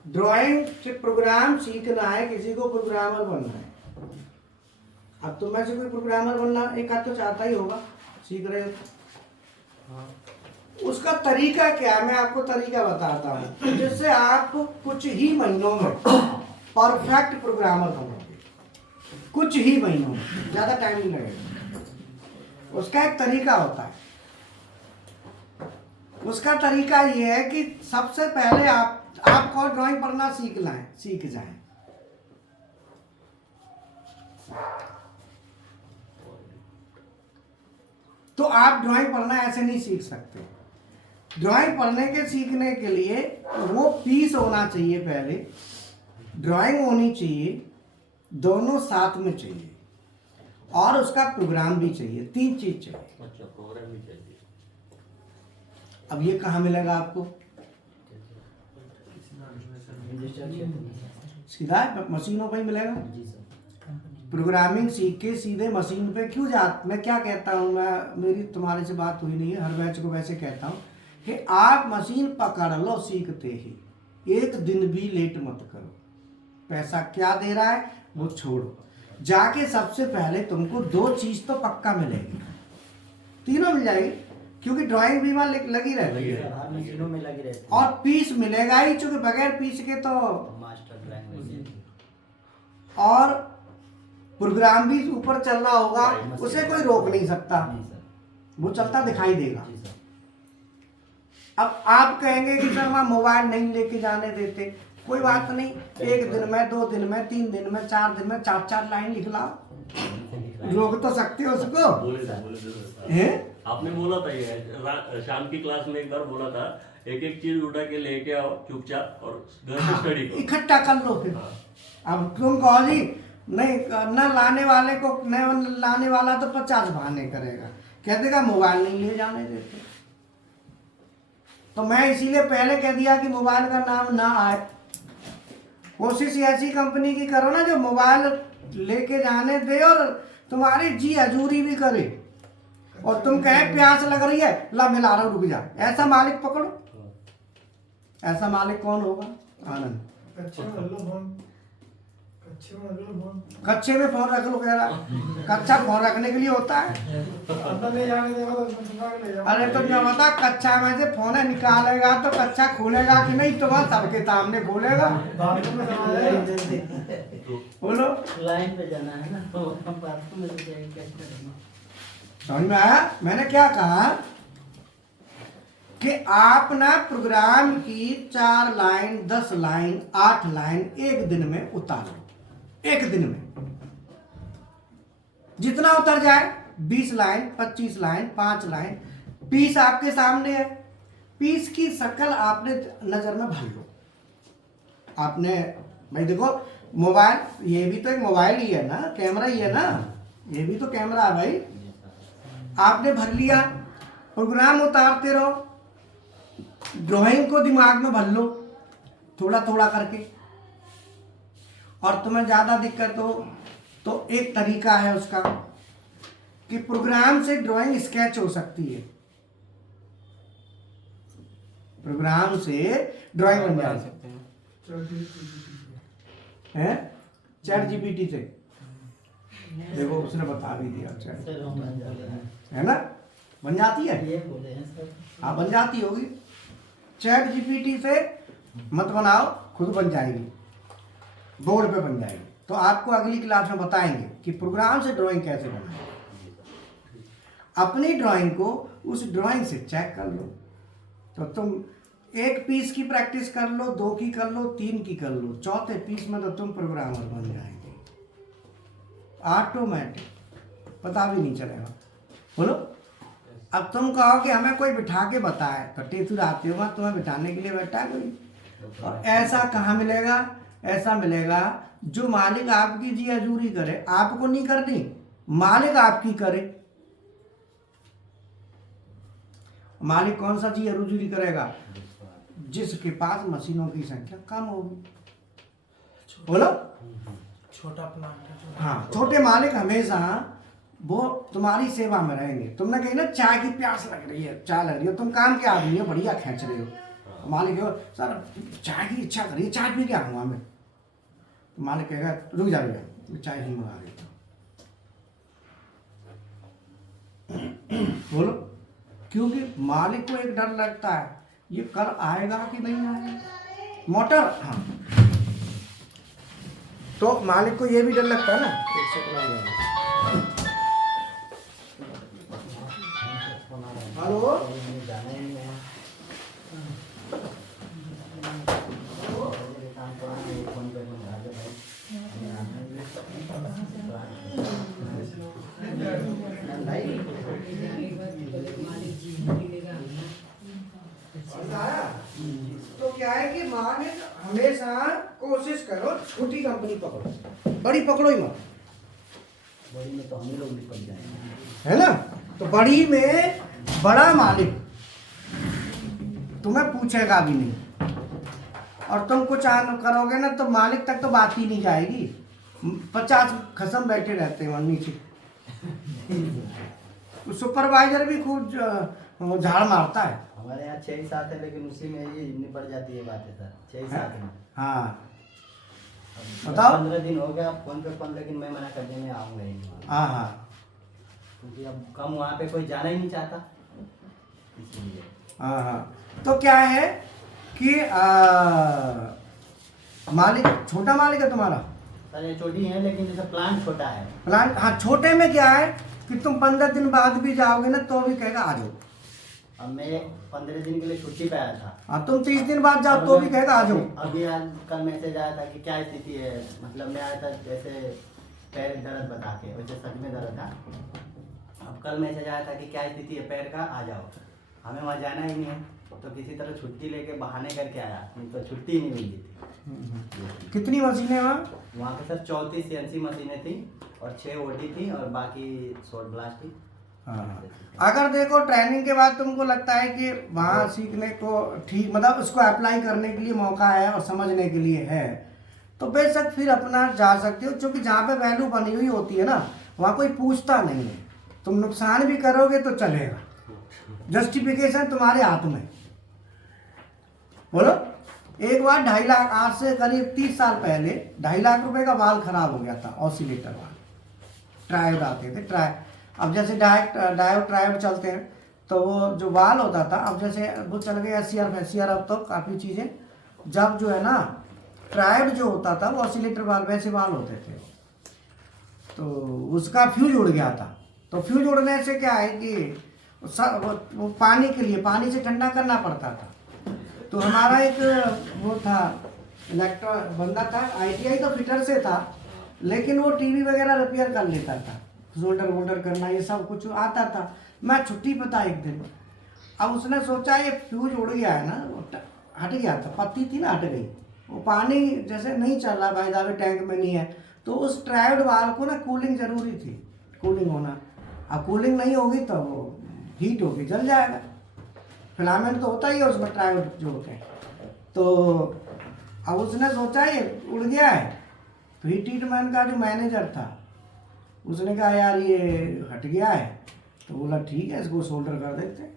ड्राइंग से प्रोग्राम सीखना है, किसी को प्रोग्रामर बनना है। अब तुम में से कोई प्रोग्रामर बनना एक आध तो चाहता ही होगा, सीख रहे हो, उसका तरीका क्या है, मैं आपको तरीका बताता हूँ जिससे आप कुछ ही महीनों में परफेक्ट प्रोग्रामर बनोगे, कुछ ही महीनों में, ज़्यादा टाइम नहीं लगेगा। उसका एक तरीका होता है, उसका तरीका ये है कि सबसे पहले आपको ड्राइंग पढ़ना सीख जाएं। तो आप ड्राइंग पढ़ना ऐसे नहीं सीख सकते। ड्राइंग पढ़ने के सीखने के लिए वो पीस होना चाहिए, पहले ड्राइंग होनी चाहिए, दोनों साथ में चाहिए, और उसका प्रोग्राम भी चाहिए, 3 चीज चाहिए। अच्छा, प्रोग्राम भी चाहिए। अब ये कहाँ मिलेगा आपको? सीधा मशीनों पर ही मिलेगा। जी सर। प्रोग्रामिंग सीख के सीधे मशीन पे क्यों मैं क्या कहता हूँ, मैं मेरी तुम्हारे से बात हुई नहीं है, हर बैच को वैसे कहता हूँ कि आप मशीन पकड़ लो सीखते ही, एक दिन भी लेट मत करो। पैसा क्या दे रहा है वो छोड़ो, जाके सबसे पहले तुमको 2 चीज तो पक्का मिलेगी, 3 मिल जाएगी, क्योंकि ड्राइंग भी वहाँ लगी रहती है हर मशीनों में लगी रहती है, और पीस मिलेगा ही, चूंकि बगैर पीस के तो मास्टर ड्राइंग और प्रोग्राम भी ऊपर चल रहा होगा, उसे कोई रोक नहीं सकता, नहीं सर। वो चलता दिखाई देगा। जी सर। अब आप कहेंगे कि सर हम मोबाइल नहीं लेके जाने देते, कोई बात नहीं, 1 दिन में, 2 दिन में, 3 दिन में, 4 दिन में 4 लाइन लिख लाओ, रोक तो सकते हो उसको। बोले हैं? आपने बोला था ये शाम की क्लास में एक बार बोला था, एक चीज उठा के लेके आओ चुपचाप और घर में स्टडी करो, इकट्ठा कर लो फिर। अब तुम कहो जी नहीं, न लाने वाले को, न लाने वाला तो 50 बहाने करेगा, कह देगा मोबाइल नहीं ले जाने देते। तो मैं इसीलिए पहले कह दिया कि मोबाइल का नाम ना आए। कोशिश ऐसी कंपनी की करो ना जो मोबाइल लेके जाने दे और तुम्हारी जी हजूरी भी करे, और तुम कहे प्यास लग रही है, ला मिला रहा हूं, रुक जा, ऐसा मालिक पकड़ो। ऐसा मालिक कौन होगा? आनंद। कच्चे में फोन रख लो, कह रहा कच्चा फोन रखने के लिए होता है। अरे तो क्या बता, कच्चा में से फोन निकालेगा तो कच्चा खोलेगा कि नहीं, तो वह सबके सामने खोलेगा। बोलो, लाइन पे जाना है ना, तो हम बाथरूम में जाएंगे कैसे करना। समझ में आया? मैंने क्या कहा कि आप ना प्रोग्राम की 4 लाइन, 10 लाइन, 8 लाइन 1 दिन में उतारो, 1 दिन में जितना उतर जाए, 20 लाइन, 25 लाइन, 5 लाइन, पीस आपके सामने है, पीस की शक्ल आपने नजर में भर लो। आपने भाई देखो, मोबाइल, ये भी तो एक मोबाइल ही है ना, कैमरा ही है ना, ये भी तो कैमरा है भाई। आपने भर लिया, प्रोग्राम उतारते रहो, ड्राइंग को दिमाग में भर लो थोड़ा थोड़ा करके। और तुम्हें ज़्यादा दिक्कत हो तो एक तरीका है उसका कि प्रोग्राम से ड्राइंग स्केच हो सकती है, प्रोग्राम से ड्राइंग बन जा सकते हैं। चैट जीपीटी से देखो, उसने बता भी दिया, चैट है ना, बन जाती है। ये बोले हैं सर। हाँ, बन जाती होगी। चैट जीपीटी से मत बनाओ, खुद बन जाएगी, बोर्ड पे बन जाएगी। तो आपको अगली क्लास में बताएंगे कि प्रोग्राम से ड्राइंग कैसे बनाए। अपनी ड्राइंग को उस ड्राइंग से चेक कर लो। तो तुम एक पीस की प्रैक्टिस कर लो, 2 की कर लो, 3 की कर लो, चौथे पीस में तो तुम प्रोग्रामर बन जाएंगे ऑटोमेटिक, पता भी नहीं चलेगा। बोलो, अब तुम कहो कि हमें कोई बिठा के बताए तो टेतुर आते हो, तुम्हें बिठाने के लिए बैठा है कोई? और ऐसा कहाँ मिलेगा? ऐसा मिलेगा जो मालिक आपकी जी हजूरी करे, आपको नहीं करनी, मालिक आपकी करे। मालिक कौन सा जी हजूरी करेगा? जिसके पास मशीनों की संख्या कम होगी। बोलो, छोटा प्लांट है जो। हाँ, छोटे मालिक हमेशा वो तुम्हारी सेवा में रहेंगे। तुमने कही ना चाय की प्यास लग रही है, चाय लग रही हो, तुम काम के आदमी हो, बढ़िया खींच रहे हो, मालिक हो सर चाय की इच्छा करिए, चाय पी के आऊँगा मैं, तो मालिक कहेगा रुक जा मैं चाय ही मंगा देता हूँ। बोलो, क्योंकि मालिक को एक डर लगता है ये कल आएगा कि नहीं आएगा। मोटर, हाँ, तो मालिक को ये भी डर लगता है ना। एक सेकंड आ जाएगा। हेलो, जाना ही नहीं है। फोन पे मालिक जी मिलेगा तो क्या है कि मालिक हमेशा कोशिश करो छोटी कंपनी पकड़ो, बड़ी पकड़ो ही मत, बड़ी में तो हम ही लोग निकल जाएंगे, है ना। तो बड़ी में बड़ा मालिक तुम्हें पूछेगा भी नहीं, और तुम कुछ करोगे ना तो मालिक तक तो बात ही नहीं जाएगी। 50 खसम बैठे रहते हैं वहाँ नीचे। सुपरवाइजर भी खूब झाड़ मारता है। हमारे यहाँ 6 ही 7 है, लेकिन उसी में ही निपट जाती है बातें सर, 6 ही 7 में। हाँ, अब बताओ। 15 दिन हो गया फोन पे फोन, लेकिन मैं मना कर दिया, मैं आऊँगा ही नहीं वहाँ। हाँ हाँ क्योंकि अब कम वहाँ पे कोई जाना ही नहीं चाहता, इसलिए। हाँ हाँ। तो क्या है कि मालिक छोटा मालिक है तुम्हारा? सर ये छोटी है, लेकिन जैसे प्लान छोटा है। प्लान, हाँ, छोटे में क्या है कि तुम 15 दिन बाद भी जाओगे ना तो भी कहेगा आ जाओ। अब मैं 15 दिन के लिए छुट्टी पे आया था। हाँ, तुम 30 दिन बाद जाओ तो भी कहेगा आ जाओ। अभी आज कल मैसेज आया था कि क्या स्थिति है, मतलब मैं आया था जैसे पैर दर्द बता के, वैसे सच में दर्द था। अब कल मैसेज आया था कि क्या स्थिति है पैर का, आ जाओ। हमें वहाँ जाना ही नहीं है, तो किसी तरह छुट्टी लेके बहाने करके आया, नहीं तो छुट्टी नहीं मिली थी। कितनी मशीनें वहाँ पे सर 34 CNC मशीनें थी और 6 OT थी और बाकी शॉर्ट ब्लास्ट थी। हाँ, अगर देखो ट्रेनिंग के बाद तुमको लगता है कि वहाँ सीखने को ठीक, मतलब उसको अप्लाई करने के लिए मौका है और समझने के लिए है, तो बेशक फिर अपना जा सकते हो। क्योंकि जहाँ पे वैल्यू बनी हुई होती है ना, वहाँ कोई पूछता नहीं है। तुम नुकसान भी करोगे तो चलेगा, जस्टिफिकेशन तुम्हारे हाथ में। बोलो, एक बार 2.5 लाख, आज से करीब 30 साल पहले 2.5 लाख रुपए का वाल खराब हो गया था, ऑसिलेटर वाल, ट्रायोड आते थे, अब जैसे डायोड ट्रायोड चलते हैं तो वो जो वाल होता था, अब जैसे वो चल गए SCR FCR, अब तो काफ़ी चीज़ें, जब जो है ना ट्रायोड जो होता था वो ऑसिलेटर वाल, वैसे वाल होते थे, तो उसका फ्यूज उड़ गया था। तो फ्यूज उड़ने से क्या है कि वो पानी के लिए, पानी से ठंडा करना पड़ता था। तो हमारा एक वो था इलेक्ट्रो बंदा था, ITI तो फिटर से था, लेकिन वो टीवी वगैरह रिपेयर कर लेता था, सोल्डर वोल्डर करना ये सब कुछ आता था। मैं छुट्टी पे था एक दिन, अब उसने सोचा ये फ्यूज उड़ गया है ना, वो हट गया था, पत्ती थी ना हट गई, वो पानी जैसे नहीं चल रहा, भाई दावे टैंक में नहीं है, तो उस ट्रायोड वाल को ना कूलिंग जरूरी थी, कूलिंग होना। अब कूलिंग नहीं होगी तो वो हीट होगी, जल जाएगा। फिलामेंट तो होता ही है उसमें, ट्रायोड जो होते हैं। तो अब उसने सोचा ये उड़ गया है, तो हीट ट्रीटमेंट का जो मैनेजर था उसने कहा यार ये हट गया है, तो बोला ठीक है इसको सोल्डर कर देते हैं।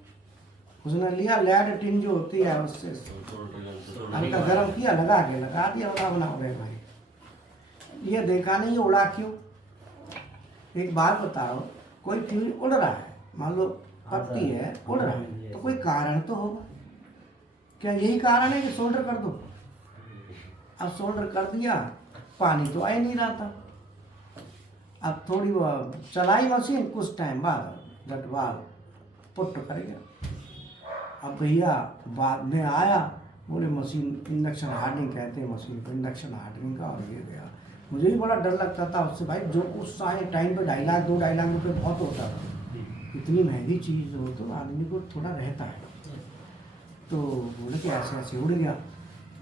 उसने लिया लेड टिन जो होती है उससे हल्का गर्म किया, लगा दिया, बना हो गया भाई। ये देखा नहीं ये उड़ा क्यों? एक बात बताओ, कोई फ्यूज उड़ रहा है, मान लो पत्ती है उड़ रहा है, तो कोई कारण तो होगा। क्या यही कारण है कि सोल्डर कर दो? अब सोल्डर कर दिया, पानी तो आ ही नहीं रहा था। अब थोड़ी वो चलाई मशीन, कुछ टाइम बाद जब वाल पुट कर गया, अब भैया बाद में आया, बोले मशीन इंडक्शन हार्डनिंग कहते हैं मशीन को, इंडक्शन हार्डनिंग का, और ये गया। मुझे भी बड़ा डर लगता था उससे भाई, जो उस टाइम पे 2.5 लाख 2.5 लाख रुपये बहुत होता था, इतनी महंगी चीज़ हो तो आदमी को थोड़ा रहता है। तो बोले कि ऐसे ऐसे उड़ गया।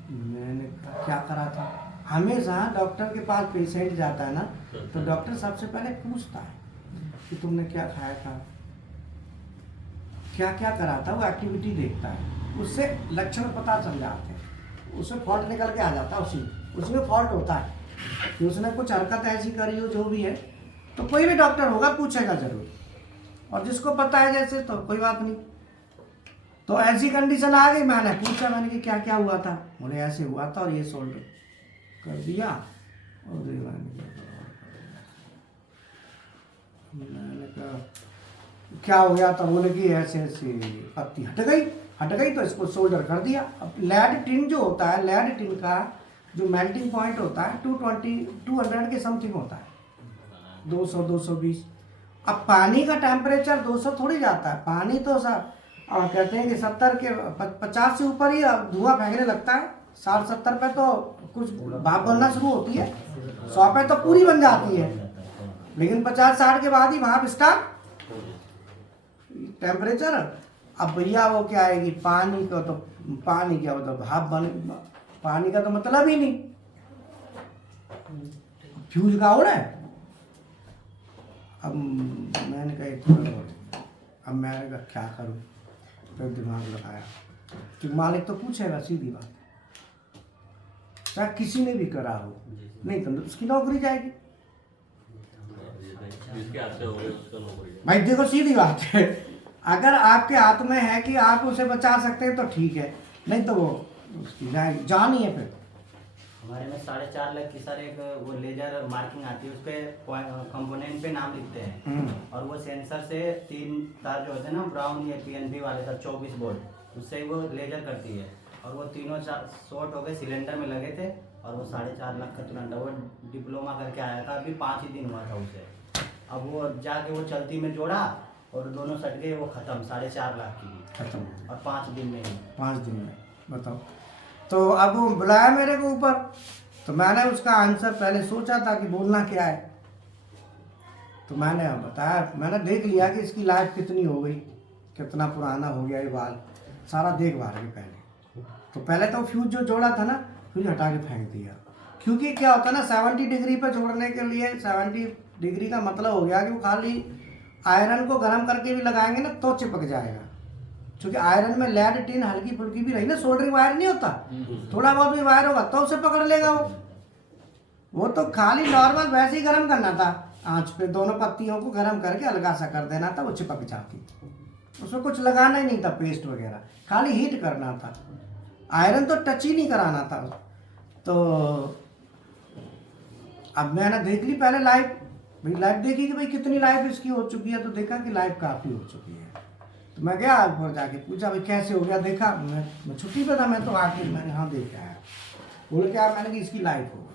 मैंने कहा क्या करा था। हमेशा डॉक्टर के पास पेशेंट जाता है ना, तो डॉक्टर सबसे पहले पूछता है कि तुमने क्या खाया था, क्या क्या करा था, वो एक्टिविटी देखता है, उससे लक्षण पता चल जाते हैं, उससे फॉल्ट निकल के आ जाता है, उसमें फॉल्ट होता है कि उसने कुछ हरकत ऐसी करी हो जो भी है, तो कोई भी डॉक्टर होगा पूछेगा जरूर, और जिसको पता है जैसे तो कोई बात नहीं। तो ऐसी कंडीशन आ गई, मैंने पूछा, मैंने कि क्या क्या हुआ था, बोले ऐसे हुआ था और ये सोल्डर कर दिया, और मैंने कहा क्या हो गया था, बोले कि ऐसे ऐसे पत्ती हट गई तो इसको सोल्डर कर दिया। अब लेड टिन जो होता है, लेड टिन का जो मेल्टिंग पॉइंट होता है 200 के समथिंग होता है, 200-220। अब पानी का टेम्परेचर 200 थोड़ी जाता है, पानी तो कहते हैं कि 70 के 50 से ऊपर ही धुआं फेंकने लगता है, 60-70 पे तो कुछ भाप बनना शुरू होती है, 100 पे तो पूरी बन जाती है, लेकिन 50-60 के बाद ही भाप स्टार्ट टेम्परेचर। अब भैया वो क्या है कि पानी का तो पानी क्या होता है, भाप बन, पानी का तो मतलब ही नहीं, फ्यूज का उड़ा है। अब मैंने कहा अब मैंने कहा क्या करूं, फिर दिमाग लगाया कि मालिक तो पूछेगा, सीधी बात, चाहे किसी ने भी करा हो, नहीं तो उसकी नौकरी जाएगी जिसके हाथ से हो गए उसका नौकरी जाएगी। भाई। देखो सीधी बात है, अगर आपके हाथ में है कि आप उसे बचा सकते हैं तो ठीक है, नहीं तो वो उसकी जान ही है। फिर हमारे में 4.5 लाख की सर एक वो लेजर मार्किंग आती है, उस पर कंपोनेंट पे नाम लिखते हैं, और वो सेंसर से 3 तार जो होते हैं ना ब्राउन या PNP वाले सर 24 वोल्ट, उससे वो लेजर करती है, और वो तीनों शॉर्ट हो गए, सिलेंडर में लगे थे, और वो 4.5 लाख का तुरंत वो डिप्लोमा करके आया था, अभी 5 ही दिन हुआ था उसे। अब वो जाके वो चलती में जोड़ा और दोनों सट गए, वो खत्म, 4.5 लाख की खत्म, और 5 दिन में ही। 5 दिन में बताओ। तो अब वो बुलाया मेरे को ऊपर, तो मैंने उसका आंसर पहले सोचा था कि बोलना क्या है, तो मैंने बताया, मैंने देख लिया कि इसकी लाइफ कितनी हो गई, कितना पुराना हो गया ये बाल, सारा देख भाल के पहले। तो पहले तो फ्यूज जो जोड़ा था ना, फ्यूज हटा के फेंक दिया, क्योंकि क्या होता है ना 70 डिग्री पर जोड़ने के लिए, 70 डिग्री का मतलब हो गया कि वो खाली आयरन को गर्म करके भी लगाएंगे ना तो चिपक जाएगा, क्योंकि आयरन में लेड टिन हल्की फुल्की भी रही ना, सोल्डरिंग वायर नहीं होता, थोड़ा बहुत भी वायर होगा तो उसे पकड़ लेगा वो तो खाली नॉर्मल वैसे ही गर्म करना था, आंच पे दोनों पत्तियों को गर्म करके हल्का सा कर देना था, वो चिपक जाती, उसमें कुछ लगाना ही नहीं था पेस्ट वगैरह, खाली हीट करना था, आयरन तो टच ही नहीं कराना था। तो अब मैंने देख ली पहले लाइव, भाई लाइव देखी कि भाई कितनी लाइफ इसकी हो चुकी है, तो देखा कि लाइफ काफ़ी हो चुकी है। तो मैं गया ऊपर जाके पूछा भाई कैसे हो गया, देखा मैं छुट्टी पे था, मैं तो आके मैंने हाँ देख आया, बोले क्या, मैंने कि इसकी लाइफ हो गई।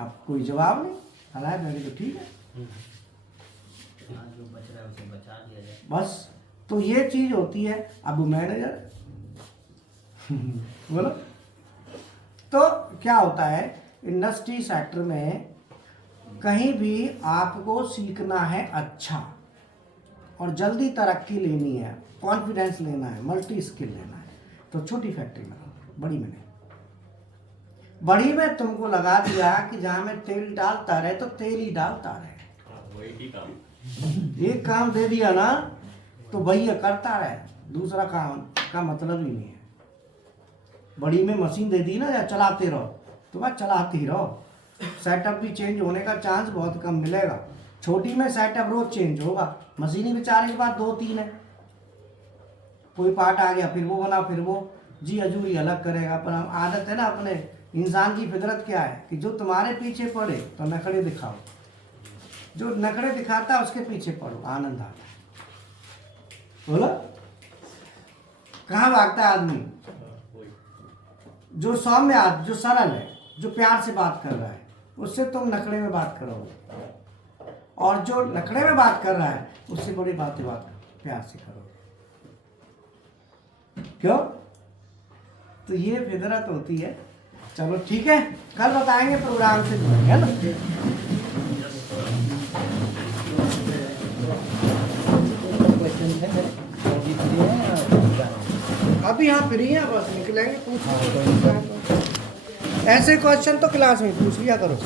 अब कोई जवाब नहीं, हालांकि मैंने तो ठीक है, जो बच रहा है उसे बचा दिया जाए बस। तो ये चीज़ होती है। अब मैनेजर बोलो, तो क्या होता है इंडस्ट्री सेक्टर में, कहीं भी आपको सीखना है अच्छा और जल्दी तरक्की लेनी है, कॉन्फिडेंस लेना है, मल्टी स्किल लेना है, तो छोटी फैक्ट्री में, बड़ी में नहीं। बड़ी में तुमको लगा दिया कि जहाँ में तेल डालता रहे तो तेल ही डालता रहे, वही ठीक काम, एक काम दे दिया ना तो भैया करता रहे, दूसरा काम का मतलब ही नहीं है। बड़ी में मशीन दे दी ना, या चलाते रहो तो बस चलाते ही रहो, सेटअप भी चेंज होने का चांस बहुत कम मिलेगा। छोटी में सेटअप रोज चेंज होगा, मशीनी बेचारे के पास 2-3 है, कोई पार्ट आ गया फिर वो बना, फिर वो जी हजूरी अलग करेगा। पर हम आदत है ना, अपने इंसान की फितरत क्या है कि जो तुम्हारे पीछे पड़े तो नखड़े दिखाओ, जो नखड़े दिखाता है उसके पीछे पड़ो, आनंद आता है। बोलो कहाँ भागता है आदमी, जो सौम्य आदमी, जो सरल है, जो प्यार से बात कर रहा है, उससे तुम नखड़े में बात करोगे। और जो नखड़े में बात कर रहा है उससे बड़ी बात प्यार से करो। क्यों? तो ये फितरत होती है। चलो ठीक है, कल बताएंगे प्रोग्राम से जुड़ेंगे, है ना? अभी हाँ फ्री है, बस निकलेंगे, पूछ ऐसे क्वेश्चन तो क्लास में पूछ लिया करो।